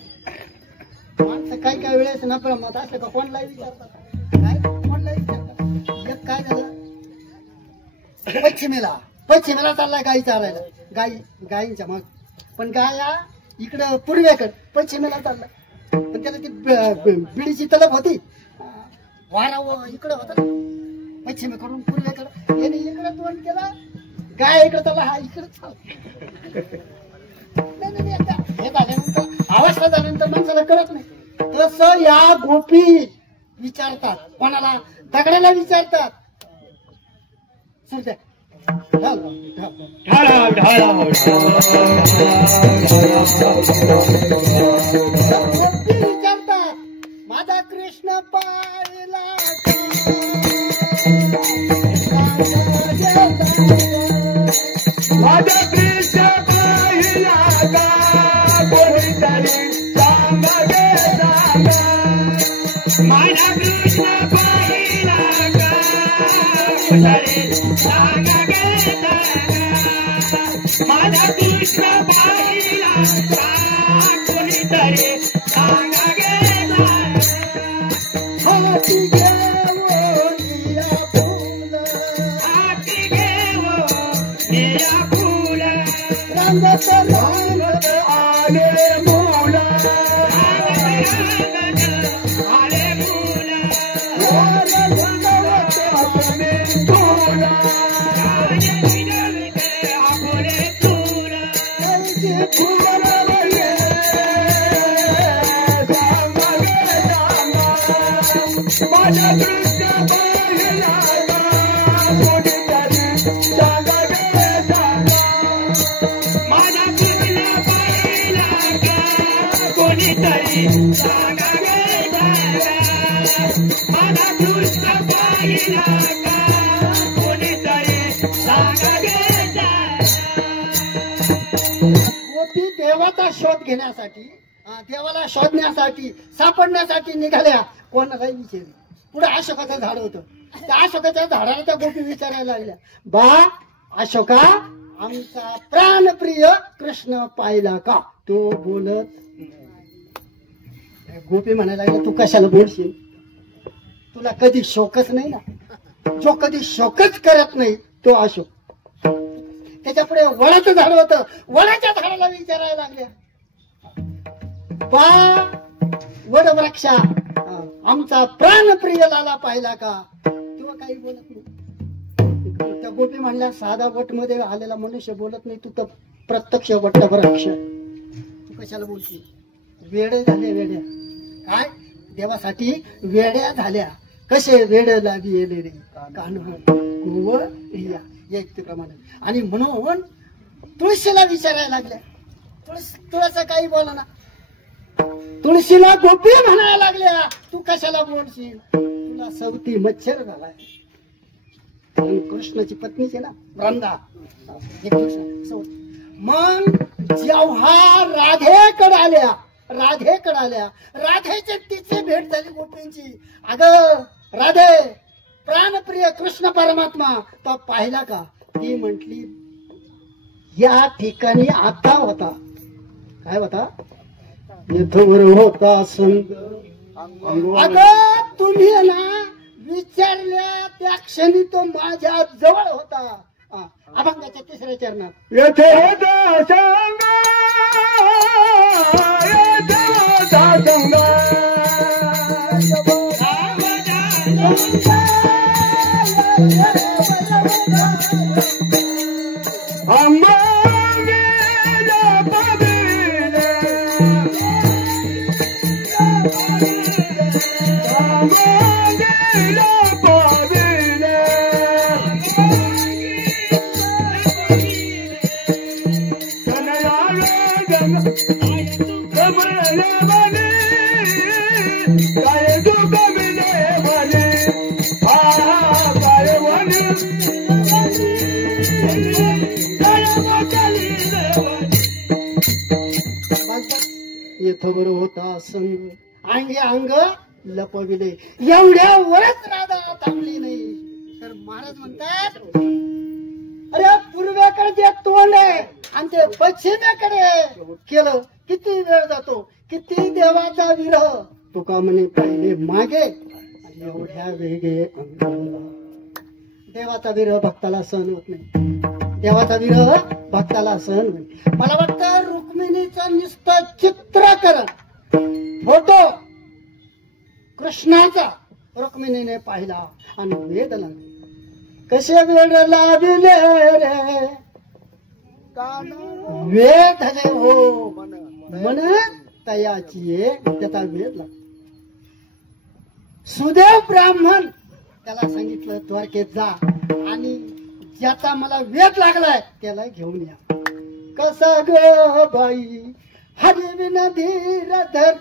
माणसं काय वेळेस ना प्रमाद असलं का कोणालाही विचारतात. काय कोणालाही विचारतात. एक काय झालं, पश्चिमेला चाललाय गाई चारायला. गायींच्या मग, पण गाया इकडं पूर्वेकडे, पश्चिमेला चाललाय. पण त्याला ती बिडीची तलप होती. वारा इकडं होता, पश्चिमेकडून पूर्वेकडे. याने इकडं तोंड केला, गाय इकडं चालला, हा इकडं चाल. हे झाल्यानंतर अवस्था झाल्यानंतर माणसाला कळत नाही. तसं या गोपी विचारतात. कोणाला? दगडाला विचारतात. विचारतात, माझा कृष्ण पाहिला माझा कृष्ण पाहिला का? कोणीतरी सांगा गे सांगा. माझा कृष्ण पाहिला का? कोणीतरी सांगा गे सांगा. माझा कृष्ण पाहिला का? कोणीतरी सांगा गे सांगा. हाती घेवो निया फूल, रंगत रंगत आले मूल, आले मूल, आपले फूल, आपले फूल, फूल बये सांगा गे सांगा. माझा कृष्ण पाहिला का? कोणीतरी सांगा गे सांगा. माझा कृष्ण पाहिला का? कोणीतरी सांगा गे सांगा. माझा कृष्ण पाहिला का? कोणीतरी सांगा गे सांगा. गोपी देवा देवाचा शोध घेण्यासाठी देवाला शोधण्यासाठी सापडण्यासाठी निघाल्या. कोणालाही विचारली. पुढे अशोकाचं झाड होतं. त्या अशोकाच्या झाडाला त्या गोपी विचारायला लागल्या, बा अशोका आमचा प्राणप्रिय कृष्ण पाहिला का? तो बोलत. गोपी म्हणायला लागल्या, तू कशाला बोलशील? तुला कधी शोकच नाही ना. जो कधी शोकच करत नाही तो अशोक. त्याच्या पुढे वडाचं झाड होतं. वडाच्या झाडाला विचारायला लागल्या, बा वड वृक्षा आमचा प्राणप्रिय लाला पाहिला का? तेव्हा काही बोलत नाही. त्या गोपी म्हणल्या, साधा वट मध्ये आलेला मनुष्य बोलत नाही, तू तर प्रत्यक्ष वट वृक्ष, तू कशाला बोलते? वेडे झाले वेड्या. काय देवासाठी वेड्या झाल्या. कसे वेड लागी येले रे कान गोव रिया प्रमाणे. आणि म्हणून तुळशीला विचारायला लागल्या. तुळस काही बोला ना. तुळशीला गोपी म्हणायला लागल्या, तू कशाला बोलशील? तुला सवती मच्छर झालाय. कृष्णाची पत्नीचे ना वृंदा. मग जेव्हा राधेकडे आल्या राधेची तिची भेट झाली गोपींची. अगं राधे प्राणप्रिय कृष्ण परमात्मा तो पाहिला का? ती म्हटली, या ठिकाणी आता होता. काय होता? येथवर होता संग. अगं तुम्ही ना विचारल्या त्या क्षणी तो माझ्या जवळ होता. अभंगाच्या तिसऱ्या चरणात येथे होता संग, येथे होता संग. येथवर होता संग अंगे अंग लपविले. एवढ्यावरच राधा थांबली नाही. तर महाराज म्हणतात, अरे पूर्वेकडे जे तोंड आहे आणि ते पश्चिमेकडे केलं, किती वेळ जातो, किती देवाचा विरह. तुका म्हणे पहिले मागे एवढ्या वेगे अंग. देवाचा विरह भक्ताला सहन होत नाही. देवाचा विरह भक्ताला सहन होईल. मला वाटतं रुक्मिणीचं नुसतं चित्रकरण फोटो कृष्णाचा रुक्मिणीने पाहिला आणि वेद लागले. कसे वेड लाविले रे वेद झाले हो मन तयाची. त्याचा वेद लागला. सुदेव ब्राह्मण त्याला सांगितलं द्वारकेत जा आणि ज्याचा मला वेद लागलाय त्याला घेऊन या. कसा ग बाई हरिविन धीर धर.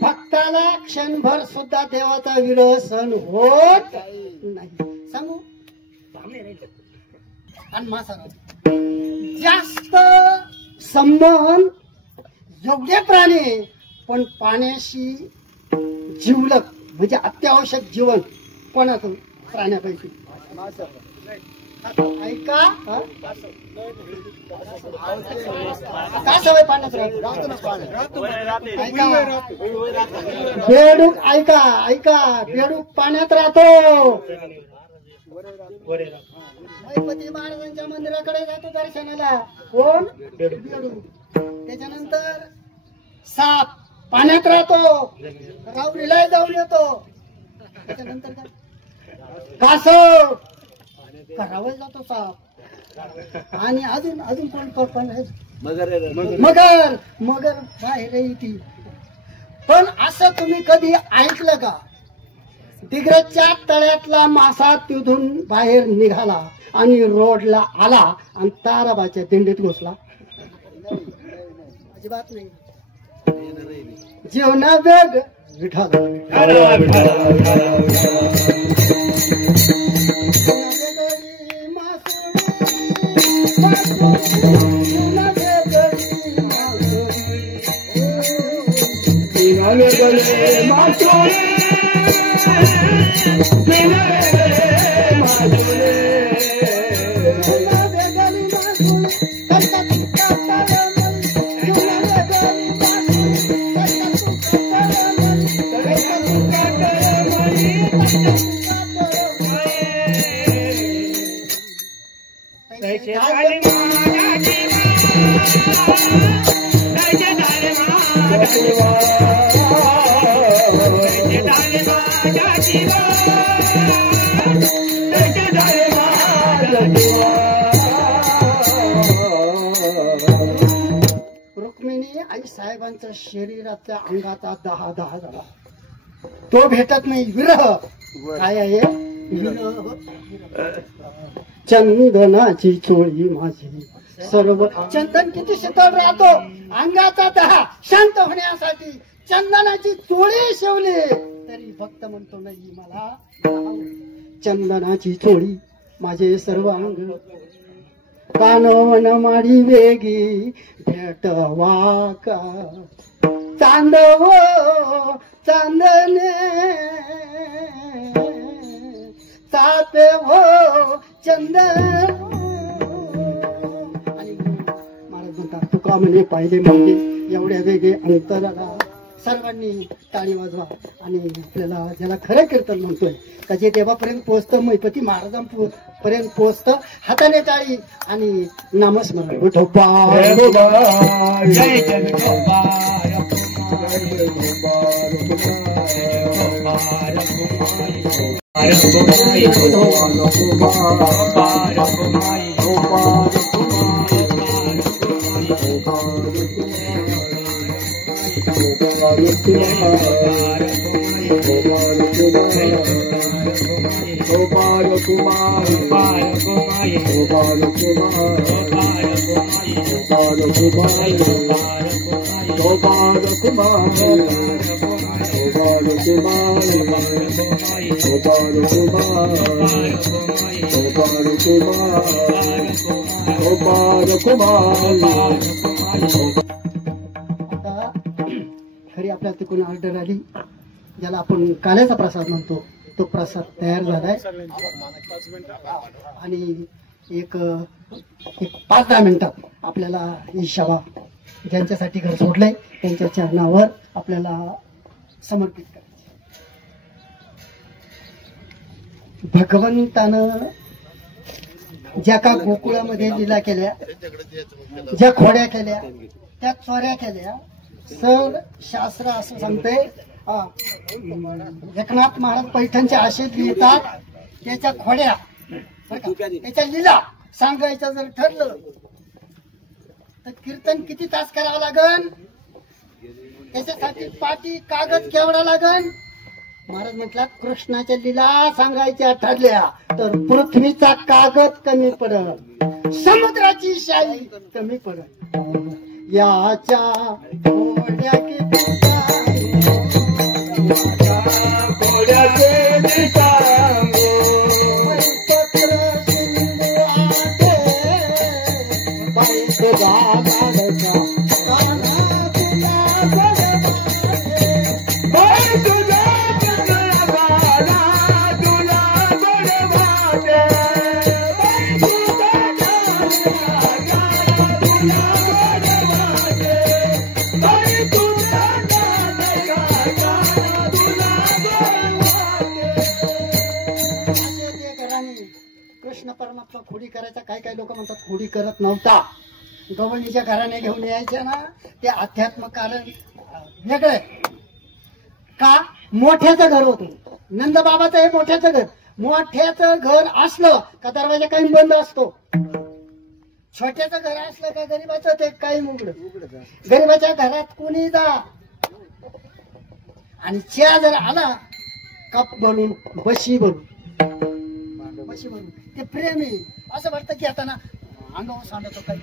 भक्ताला क्षणभर सुद्धा देवाचा विरह सहन होत नाही. सांगू आणि मासा जास्त संबंध एवढे प्राणी पण पाण्याशी जीवलक म्हणजे अत्यावश्यक जीवन कोणाचं प्राण्यापैकी ऐका. का सवय पाण्यात बेडूक ऐका ऐका बेडूक पाण्यात राहतो. गणपती महाराजांच्या मंदिराकडे जातो दर्शनाला. कोण? बेडूक. त्याच्यानंतर साप पाण्यात राहतो, रावरीला जाऊन येतो. त्याच्यानंतर काय? कासव करावं जातो साप. आणि अजून अजून कोण मगर बाहेर येते. पण असं तुम्ही कधी ऐकलं का दिग्रजच्या तळ्यातला मासा तिथून बाहेर निघाला आणि रोडला आला आणि ताराबाच्या दिंडीत घुसला? अजिबात नाही. जीवना वेग विठाला रुक्मिणी आई साहेबांच्या शरीराच्या अंगाचा दहा झाला. तो भेटत नाही. विरह काय आहे? विरह. चंदनाची चोळी माझी सर्व. चंदन किती शीतल राहतो. अंगाचा दहा शांत होण्यासाठी चंदनाची चोळी शिवली तरी भक्त म्हणतो नाही मला चंदनाची चोळी माझे सर्व अंग. कानवण माडी वेगी भेटवा का चांदव चांदने चाते हो चंदन. आणि महाराज म्हणतात तुका म्हणे पाहिले म्हणजे एवढ्या वेगे अंतराला. सर्वांनी टाळी वाजवा. आणि आपल्याला ज्याला खरं कीर्तन म्हणतोय का जे देवापर्यंत पोहोचतं मैपती महाराजांपर्यंत पोहोचतं हाताने टाळी आणि नामस्मरण. विठोबा खरी आपल्या तिकडून ऑर्डर आली ज्याला आपण काल्याचा प्रसाद म्हणतो तो प्रसाद तयार झालाय. आणि एक 5-10 मिनिटात आपल्याला ईशाबा ज्यांच्यासाठी घर सोडलंय त्यांच्या चरणावर आपल्याला समर्पित करायचं. भगवंतानं ज्या का गोकुळामध्ये लीला केल्या, ज्या खोड्या केल्या, त्या चोऱ्या केल्या, सर शास्त्र असं सांगते. एकनाथ महाराज पैठणच्या आशेत लिहितात त्याच्या खोड्या त्याच्या लीला सांगायचं जर ठरलं तर कीर्तन किती तास करावं लागन, त्याच्यासाठी पाटी कागद केवढा लागन. महाराज म्हटलं कृष्णाच्या लीला सांगायच्या ठरल्या तर पृथ्वीचा कागद कमी पडत, समुद्राची शाई कमी पडत. याच्या कृष्ण परमात्मा खोडी करायचा. काही लोक म्हणतात खोडी करत नव्हता. गवळणीच्या घराने घेऊन यायच्या ना ते अध्यात्म कारण वेगळं का मोठ्याचं घर होतं. नंदबाबाचं हे मोठ्याचं घर. मोठ्याचं घर असलं का दरवाजा काही बंद असतो. छोट्याचं घर असलं का गरीबाचं ते काही उघड. गरीबाच्या घरात कुणी जा आणि चहा जर आला कप भरून बशी भरून ते प्रेम आहे. असं वाटतं की आता ना अंगावर सांडतो काय.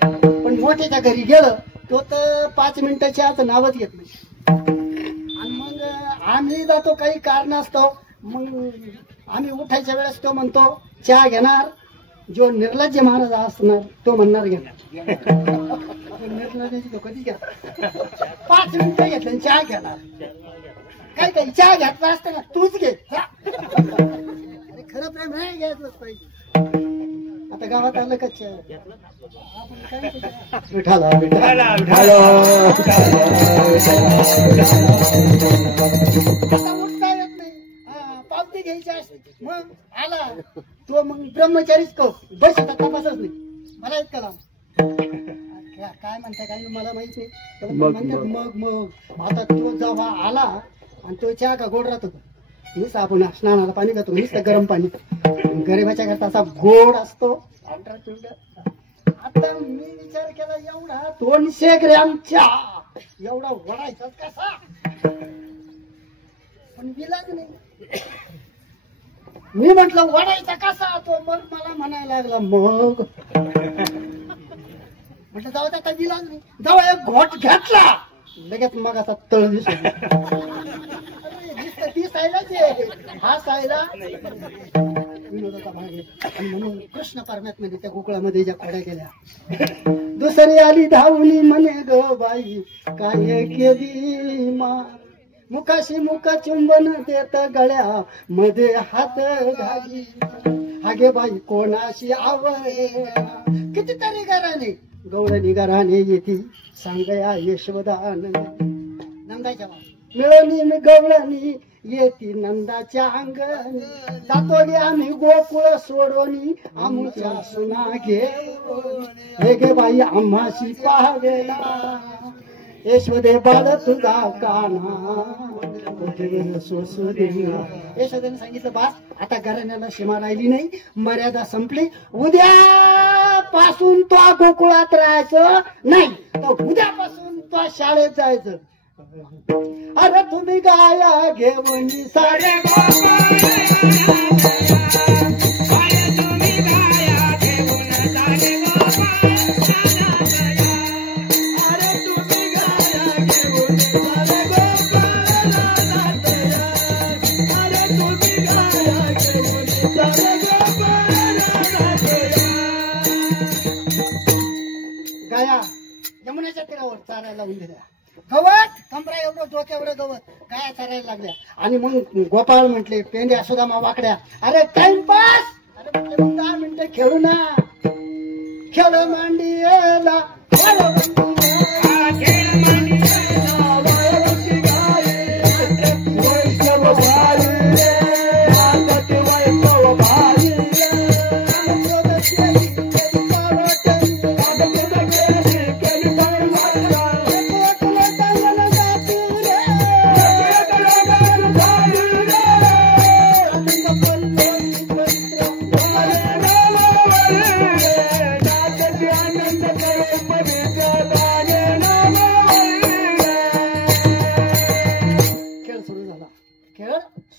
पण मोठ्याच्या घरी गेलं तो तर 5 मिनिटाच्या आत नावच घेत नाही. आणि मग आम्ही जातो काही कारण असतो. मग आम्ही उठायच्या वेळेस तो म्हणतो चहा घेणार. जो निर्लज्ज महाराज असणार तो म्हणणार घेणार. निर्लज्ज तो कधी घ्या 5 मिनिटं घेतलं चहा घेणार. काय काही चहा घेतला असतं ना तूच घे. अरे खरं प्रेम नाही घ्यायचंच पाहिजे. आता गावात आलं का चहा आपण काय विठाला विठाला हॅलो आता उठता येत नाही. पावती घ्यायची असते. मग आला तो मग ब्रह्मचारीच को बस आता तपासच नाही. मला इतकं लांब काय म्हणताय काय मला माहित नाही. म्हणतात मग मग आता तो जेव्हा आला आणि तो चहा का गोड राहत होता. नुसतं आपण स्नानाला पाणी करतो नुसतं गरम पाणी. गरीबाच्या घरात असा गोड असतो. आता मी विचार केला एवढा 200 ग्रॅम चहा एवढा वडायचा कसा. पण विलाज नाही. मी म्हटलं वडायचा कसा. तो मग मला म्हणायला लागला मग म्हटलं जाऊ आता विलाज नाही. जाऊ एक घोट घेतला लगेच मग आता तळ दिसत ती सायलाच आहे. हा सायला विनोदाचा भाग आहे. आणि म्हणून कृष्ण परमात्म्याने त्या गोकुळामध्ये ज्या खोड्या केल्या. दुसरी आली धावली म्हणे ग बाई काय केली मार. मुखाशी मुख चुंबन देत गळ्या मध्ये हात घाली. हागे बाई कोणाशी आवडे. कितीतरी घराने गवळणी घराने येते सांगया यशोदान. नंदाच्या मिळवणी मी गवळणी येती नंदाच्या अंगणी. जातो गे आम्ही गोकुळ सोडोनी आमच्या सुना घेऊन. हे गे बाई आम्हाशी पाहावेला यशोदे बाळ तुझा काना सोसू दे. यशोदेने सांगितलं बास आता घराण्याला सीमा राहिली नाही. मर्यादा संपली. उद्या पासून तो गोकुळात राहायचं नाही. तर उद्यापासून तो शाळेत जायचं. अरे तुम्ही गाया घेऊन सारे गाया यमुनेच्या तीरावर चारायला लावून दिल्या. गवत कमरा एवढं डोक्या एवढं गवत गाया चारायला लागल्या. आणि मग गोपाळ म्हटले पेंड्या सुदामा वाकड्या अरे टाइमपास. अरे म्हटले मग 10 मिनिटं खेळू ना. खेळ मांडीला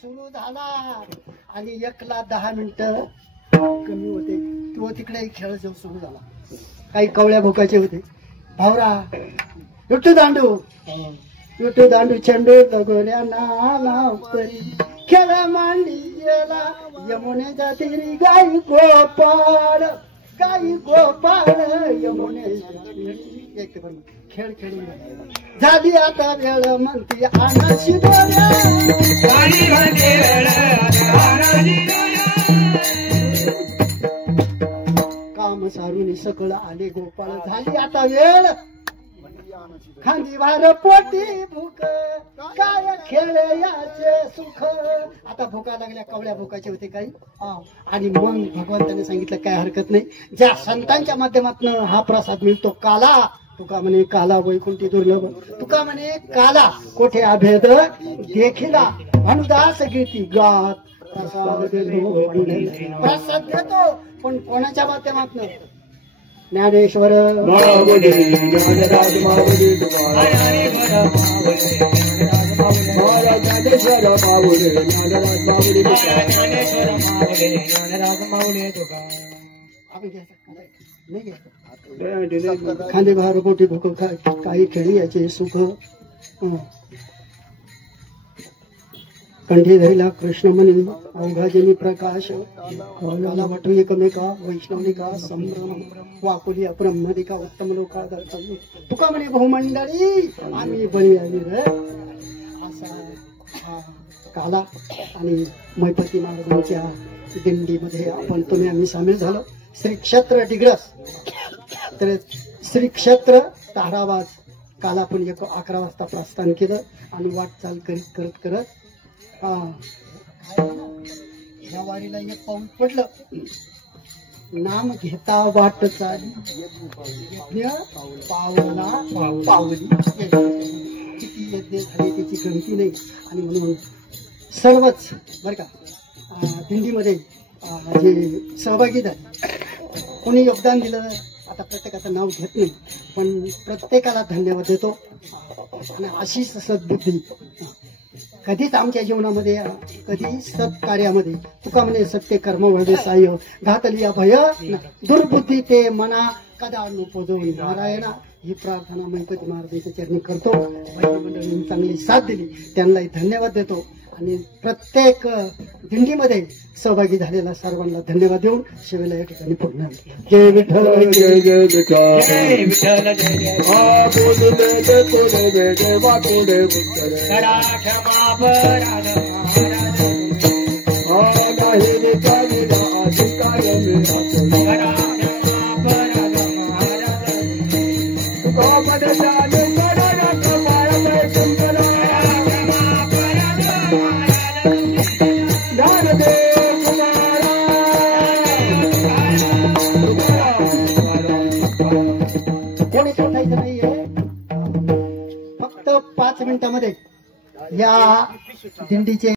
सुरू झाला. आणि 1:10 मिनिटं कमी होते. तो तिकडे खेळ सुरू झाला. काही कवळ्या भोकाचे होते. भावरा विठू दांडू चेंडू लगोऱ्या नाला परी. खेळ मांडी गेला यमुनेच्या तीरी गाई गोपाळ यमुनेच्या तीरी. खेळ खेळून झाली आता वेळ म्हणती आणाशी डोळ्या. काम सारून सकळ आले गोपाळ. झाली आता वेळ खांदी भार पोटी भूक काय खेळ याचे सुख. आता भूका लागल्या. कवड्या भूकाचे होते काही. आणि मग भगवंताने सांगितलं काय हरकत नाही. ज्या संतांच्या माध्यमातून हा प्रसाद मिळतो काला तुका म्हणे काला वैकुंठी दुर्लभ तुका म्हणे काला कोठे अभेद देखिला अनुदास गीती गात प्रसाद देतो पण कोणाच्या माध्यमातून ज्ञानेश्वर माऊली ज्ञानराज माऊली महाराज ज्ञानेश्वर माऊली ज्ञानराज माऊली ज्ञानराज माऊली नाही घ्यायचं खांदे भार मोठी भूक काही खेळी याचे सुख कंठी धरिला कृष्णमणी अवघाजनी प्रकाश कौलाला वटू एकमेका वैष्णवनिका संभ्रम वाकुली ब्रह्मदिका उत्तम लोका दर्शन तुका म्हणे बहुमंडळी आम्ही बळी आली रे असा काला आणि मैपती महाराजांच्या दिंडीमध्ये आपण तुम्ही आम्ही सामील झालो. श्री क्षेत्र डिग्रस तर श्री क्षेत्र ताराबाद काल आपण 11 वाजता प्रस्थान केलं आणि वाटचाल करत करत या वारीला एक पाऊल पडलं. नाम घेता वाट चाली यज्ञ पावला पावली किती यज्ञ झाले त्याची गणती नाही. आणि म्हणून सर्वच बरं का दिंडीमध्ये जे सहभागी झाले कोणी योगदान दिलं आता प्रत्येकाचं नाव घेत नाही पण प्रत्येकाला धन्यवाद देतो. आणि अशीच सद्बुद्धी कधीच आमच्या जीवनामध्ये कधी सत्कार्यामध्ये तुका म्हणे सत्य कर्म वळदे साह्य घातली भय दुर्बुद्धी ते मना कदा नुपोजवून नारायणा ही प्रार्थना मैपती महाराजांच्या चरणी करतो. मंडळींनी चांगली साथ दिली त्यांनाही धन्यवाद देतो. आणि प्रत्येक दिंडीमध्ये सहभागी झालेल्या सर्वांना धन्यवाद देऊन शिवेला या ठिकाणी पूर्ण जय विठ्ठल जय जय विठ्ठल जय विठ्ठल जय जय बोलले ते कोणे जय वाटोडे विठ्ठल करा क्षमा अपराध महाराज नाही निकालीला अधिकार मेरा करा क्षमा अपराध महाराज तुका मध्ये जाणे करा कपाळ में कुंडला कोणी सांगायचं नाहीये. फक्त 5 मिनिटामध्ये या दिंडीचे